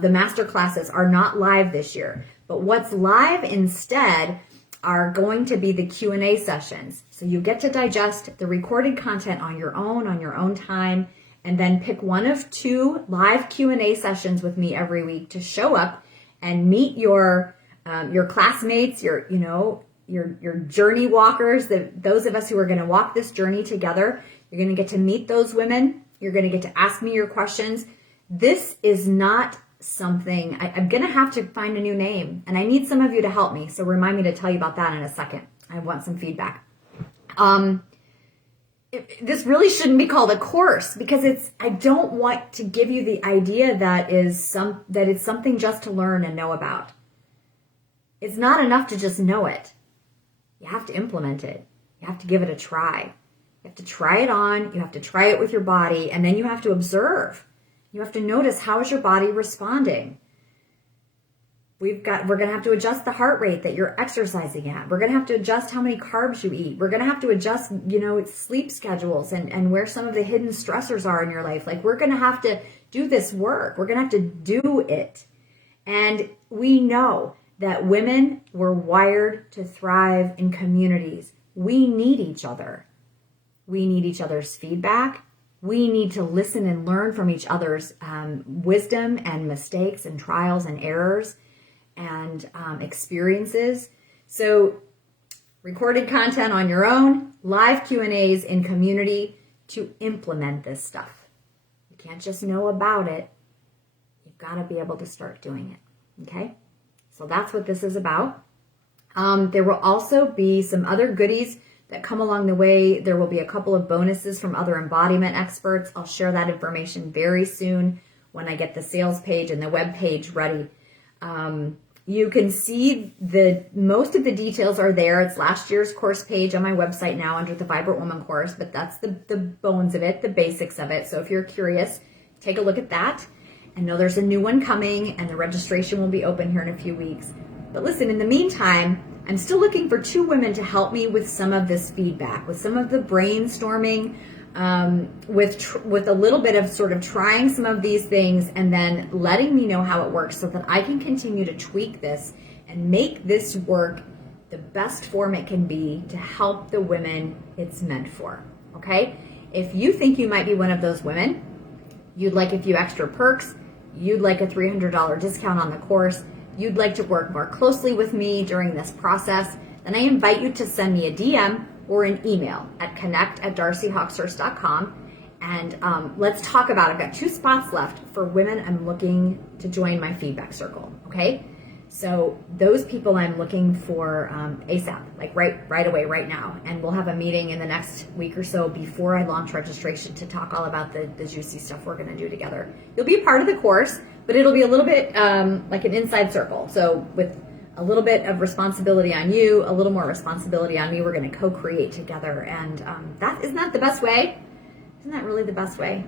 the master classes, are not live this year. But what's live instead are going to be the Q&A sessions. So you get to digest the recorded content on your own time, and then pick one of 2 live Q&A sessions with me every week to show up and meet your classmates, your journey walkers, those of us who are going to walk this journey together. You're going to get to meet those women. You're going to get to ask me your questions. This is not something, I'm going to have to find a new name, and I need some of you to help me. So remind me to tell you about that in a second. I want some feedback. This really shouldn't be called a course, because I don't want to give you the idea that it's something just to learn and know about. It's not enough to just know it. You have to implement it. You have to give it a try. You have to try it on. You have to try it with your body, and then you have to observe. You have to notice, how is your body responding? We're going to have to adjust the heart rate that you're exercising at. We're going to have to adjust how many carbs you eat. We're going to have to adjust, sleep schedules and where some of the hidden stressors are in your life. Like, we're going to have to do this work. We're going to have to do it. And we know that women were wired to thrive in communities. We need each other. We need each other's feedback. We need to listen and learn from each other's wisdom and mistakes and trials and errors and experiences. So recorded content on your own, live Q&As in community to implement this stuff. You can't just know about it. You've got to be able to start doing it. Okay? So that's what this is about. There will also be some other goodies that come along the way. There will be a couple of bonuses from other embodiment experts. I'll share that information very soon when I get the sales page and the web page ready. You can see most of the details are there. It's last year's course page on my website now under the Vibrant Woman course, but that's the bones of it, the basics of it. So if you're curious, take a look at that and know there's a new one coming, and the registration will be open here in a few weeks. But listen, in the meantime, I'm still looking for 2 women to help me with some of this feedback, with some of the brainstorming, with a little bit of sort of trying some of these things and then letting me know how it works, so that I can continue to tweak this and make this work the best form it can be to help the women it's meant for. Okay? If you think you might be one of those women, you'd like a few extra perks, you'd like a $300 discount on the course, you'd like to work more closely with me during this process, then I invite you to send me a DM or an email at connect@darcyhawkshurst.com, and let's talk about it. I've got 2 spots left for women I'm looking to join my feedback circle, okay? So those people I'm looking for ASAP, like right away, right now. And we'll have a meeting in the next week or so before I launch registration to talk all about the juicy stuff we're gonna do together. You'll be a part of the course, but it'll be a little bit like an inside circle. So with a little bit of responsibility on you, a little more responsibility on me, we're gonna co-create together. And isn't that the best way? Isn't that really the best way?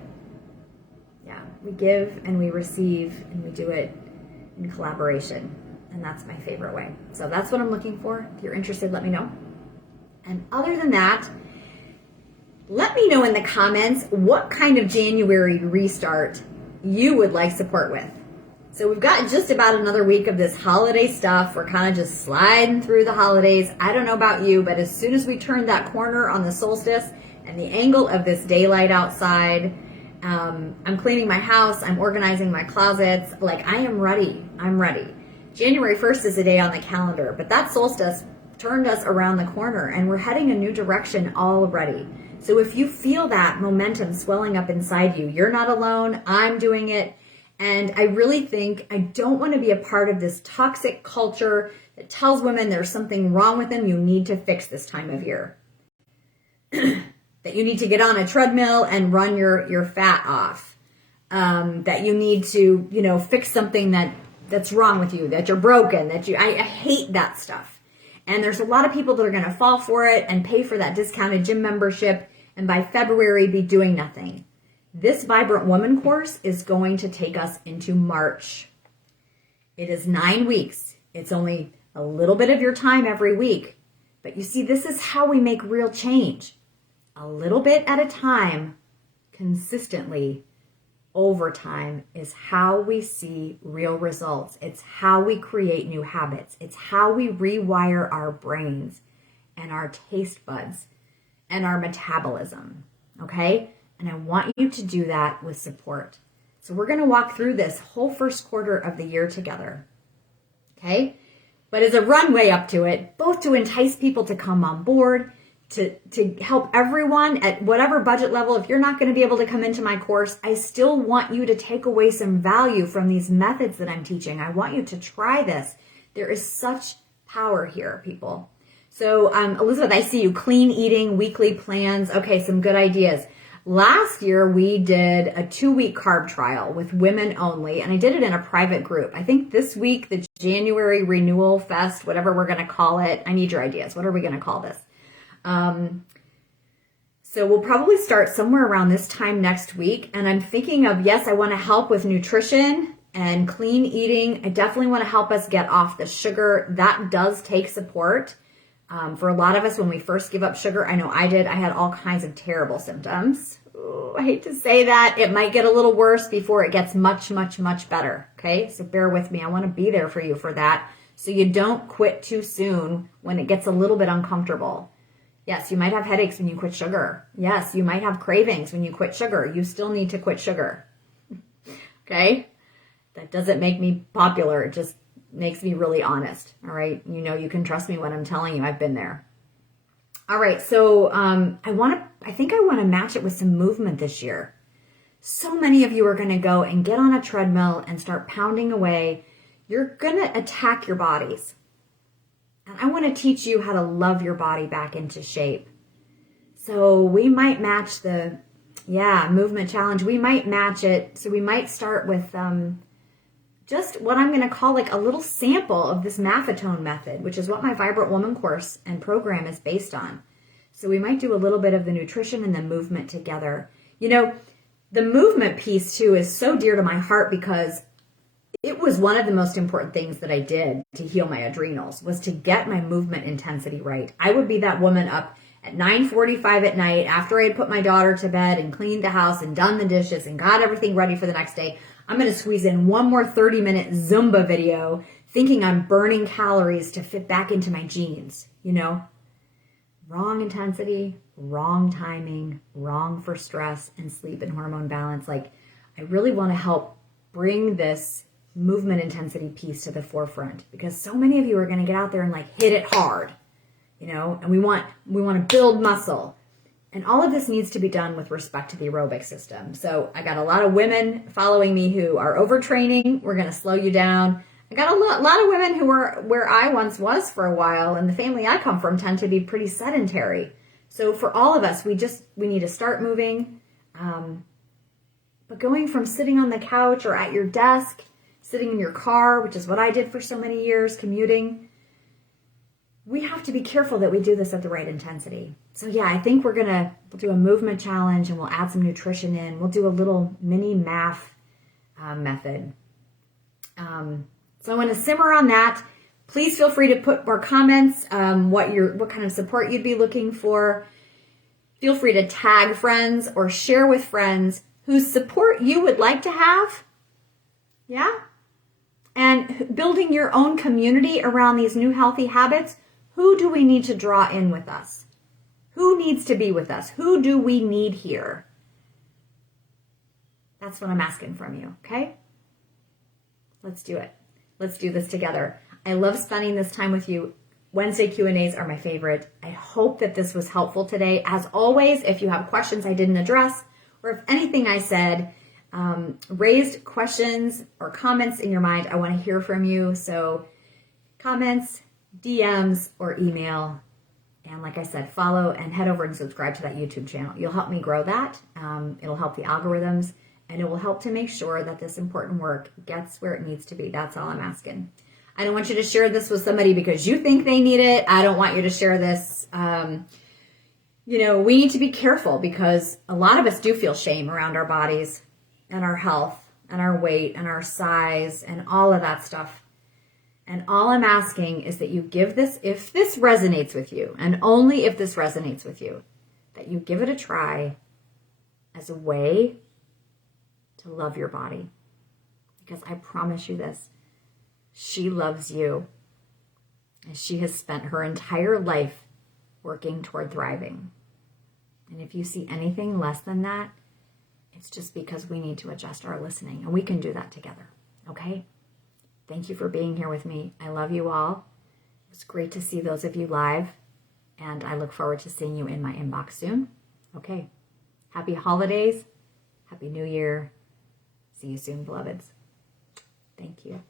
Yeah, we give and we receive and we do it in collaboration. And that's my favorite way. So that's what I'm looking for. If you're interested, let me know. And other than that, let me know in the comments what kind of January restart you would like support with. So we've got just about another week of this holiday stuff. We're kind of just sliding through the holidays. I don't know about you, but as soon as we turn that corner on the solstice and the angle of this daylight outside, I'm cleaning my house, I'm organizing my closets. Like, I am ready. I'm ready. January 1st is a day on the calendar, but that solstice turned us around the corner and we're heading a new direction already. So if you feel that momentum swelling up inside you, you're not alone. I'm doing it. And I really think I don't want to be a part of this toxic culture that tells women there's something wrong with them you need to fix this time of year. That you need to get on a treadmill and run your fat off. That you need to, fix something that's wrong with you, that you're broken, I hate that stuff. And there's a lot of people that are going to fall for it and pay for that discounted gym membership and by February be doing nothing. This Vibrant Woman course is going to take us into March. It is 9 weeks. It's only a little bit of your time every week. But you see, this is how we make real change. A little bit at a time, consistently, over time is how we see real results. It's how we create new habits. It's how we rewire our brains and our taste buds and our metabolism, okay? And I want you to do that with support. So we're going to walk through this whole first quarter of the year together, okay? But as a runway up to it, both to entice people to come on board, to help everyone at whatever budget level. If you're not going to be able to come into my course, I still want you to take away some value from these methods that I'm teaching. I want you to try this. There is such power here, people. So Elizabeth, I see you. Clean eating, weekly plans. Okay, some good ideas. Last year, we did a 2-week carb trial with women only, and I did it in a private group. I think this week, the January Renewal Fest, whatever we're going to call it, I need your ideas. What are we going to call this? So we'll probably start somewhere around this time next week. And I'm thinking of, yes, I want to help with nutrition and clean eating. I definitely want to help us get off the sugar. That does take support. For a lot of us, when we first give up sugar, I know I did, I had all kinds of terrible symptoms. Ooh, I hate to say that. It might get a little worse before it gets much, much, much better. Okay, so bear with me. I want to be there for you for that. So you don't quit too soon when it gets a little bit uncomfortable. Yes, you might have headaches when you quit sugar. Yes, you might have cravings when you quit sugar. You still need to quit sugar. Okay? That doesn't make me popular. It just makes me really honest. All right? You know, you can trust me when I'm telling you I've been there. All right, so I think I want to match it with some movement this year. So many of you are going to go and get on a treadmill and start pounding away. You're going to attack your bodies. And I want to teach you how to love your body back into shape. So we might match the, movement challenge. We might match it. So we might start with just what I'm going to call like a little sample of this Maffetone method, which is what my Vibrant Woman course and program is based on. So we might do a little bit of the nutrition and the movement together. You know, the movement piece too is so dear to my heart because it was one of the most important things that I did to heal my adrenals, was to get my movement intensity right. I would be that woman up at 9:45 at night after I had put my daughter to bed and cleaned the house and done the dishes and got everything ready for the next day. I'm going to squeeze in one more 30-minute Zumba video thinking I'm burning calories to fit back into my jeans, you know? Wrong intensity, wrong timing, wrong for stress and sleep and hormone balance. Like, I really want to help bring this movement intensity piece to the forefront because so many of you are going to get out there and like hit it hard, you know, and we want to build muscle. And all of this needs to be done with respect to the aerobic system. So I got a lot of women following me who are overtraining. We're going to slow you down. I got a lot of women who were where I once was for a while, and the family I come from tend to be pretty sedentary. So for all of us, we need to start moving. But going from sitting on the couch or at your desk, sitting in your car, which is what I did for so many years, commuting, we have to be careful that we do this at the right intensity. So yeah, I think we'll do a movement challenge and we'll add some nutrition in. We'll do a little mini MAF method. So I want to simmer on that. Please feel free to put more comments, what kind of support you'd be looking for. Feel free to tag friends or share with friends whose support you would like to have. Yeah? And building your own community around these new healthy habits. Who do we need to draw in with us? Who needs to be with us? Who do we need here? That's what I'm asking from you, okay? Let's do it. Let's do this together. I love spending this time with you. Wednesday Q&As are my favorite. I hope that this was helpful today. As always, if you have questions I didn't address, or if anything I said raised questions or comments in your mind, I want to hear from you. So comments, DMs, or email. And like I said, follow and head over and subscribe to that YouTube channel. You'll help me grow that. It'll help the algorithms, and it will help to make sure that this important work gets where it needs to be. That's all I'm asking. I don't want you to share this with somebody because you think they need it. I don't want you to share this. We need to be careful because a lot of us do feel shame around our bodies and our health and our weight and our size and all of that stuff. And all I'm asking is that you give this, if this resonates with you, and only if this resonates with you, that you give it a try as a way to love your body. Because I promise you this, she loves you. And she has spent her entire life working toward thriving. And if you see anything less than that, it's just because we need to adjust our listening. And we can do that together. Okay? Thank you for being here with me. I love you all. It was great to see those of you live. And I look forward to seeing you in my inbox soon. Okay. Happy holidays. Happy New Year. See you soon, beloveds. Thank you.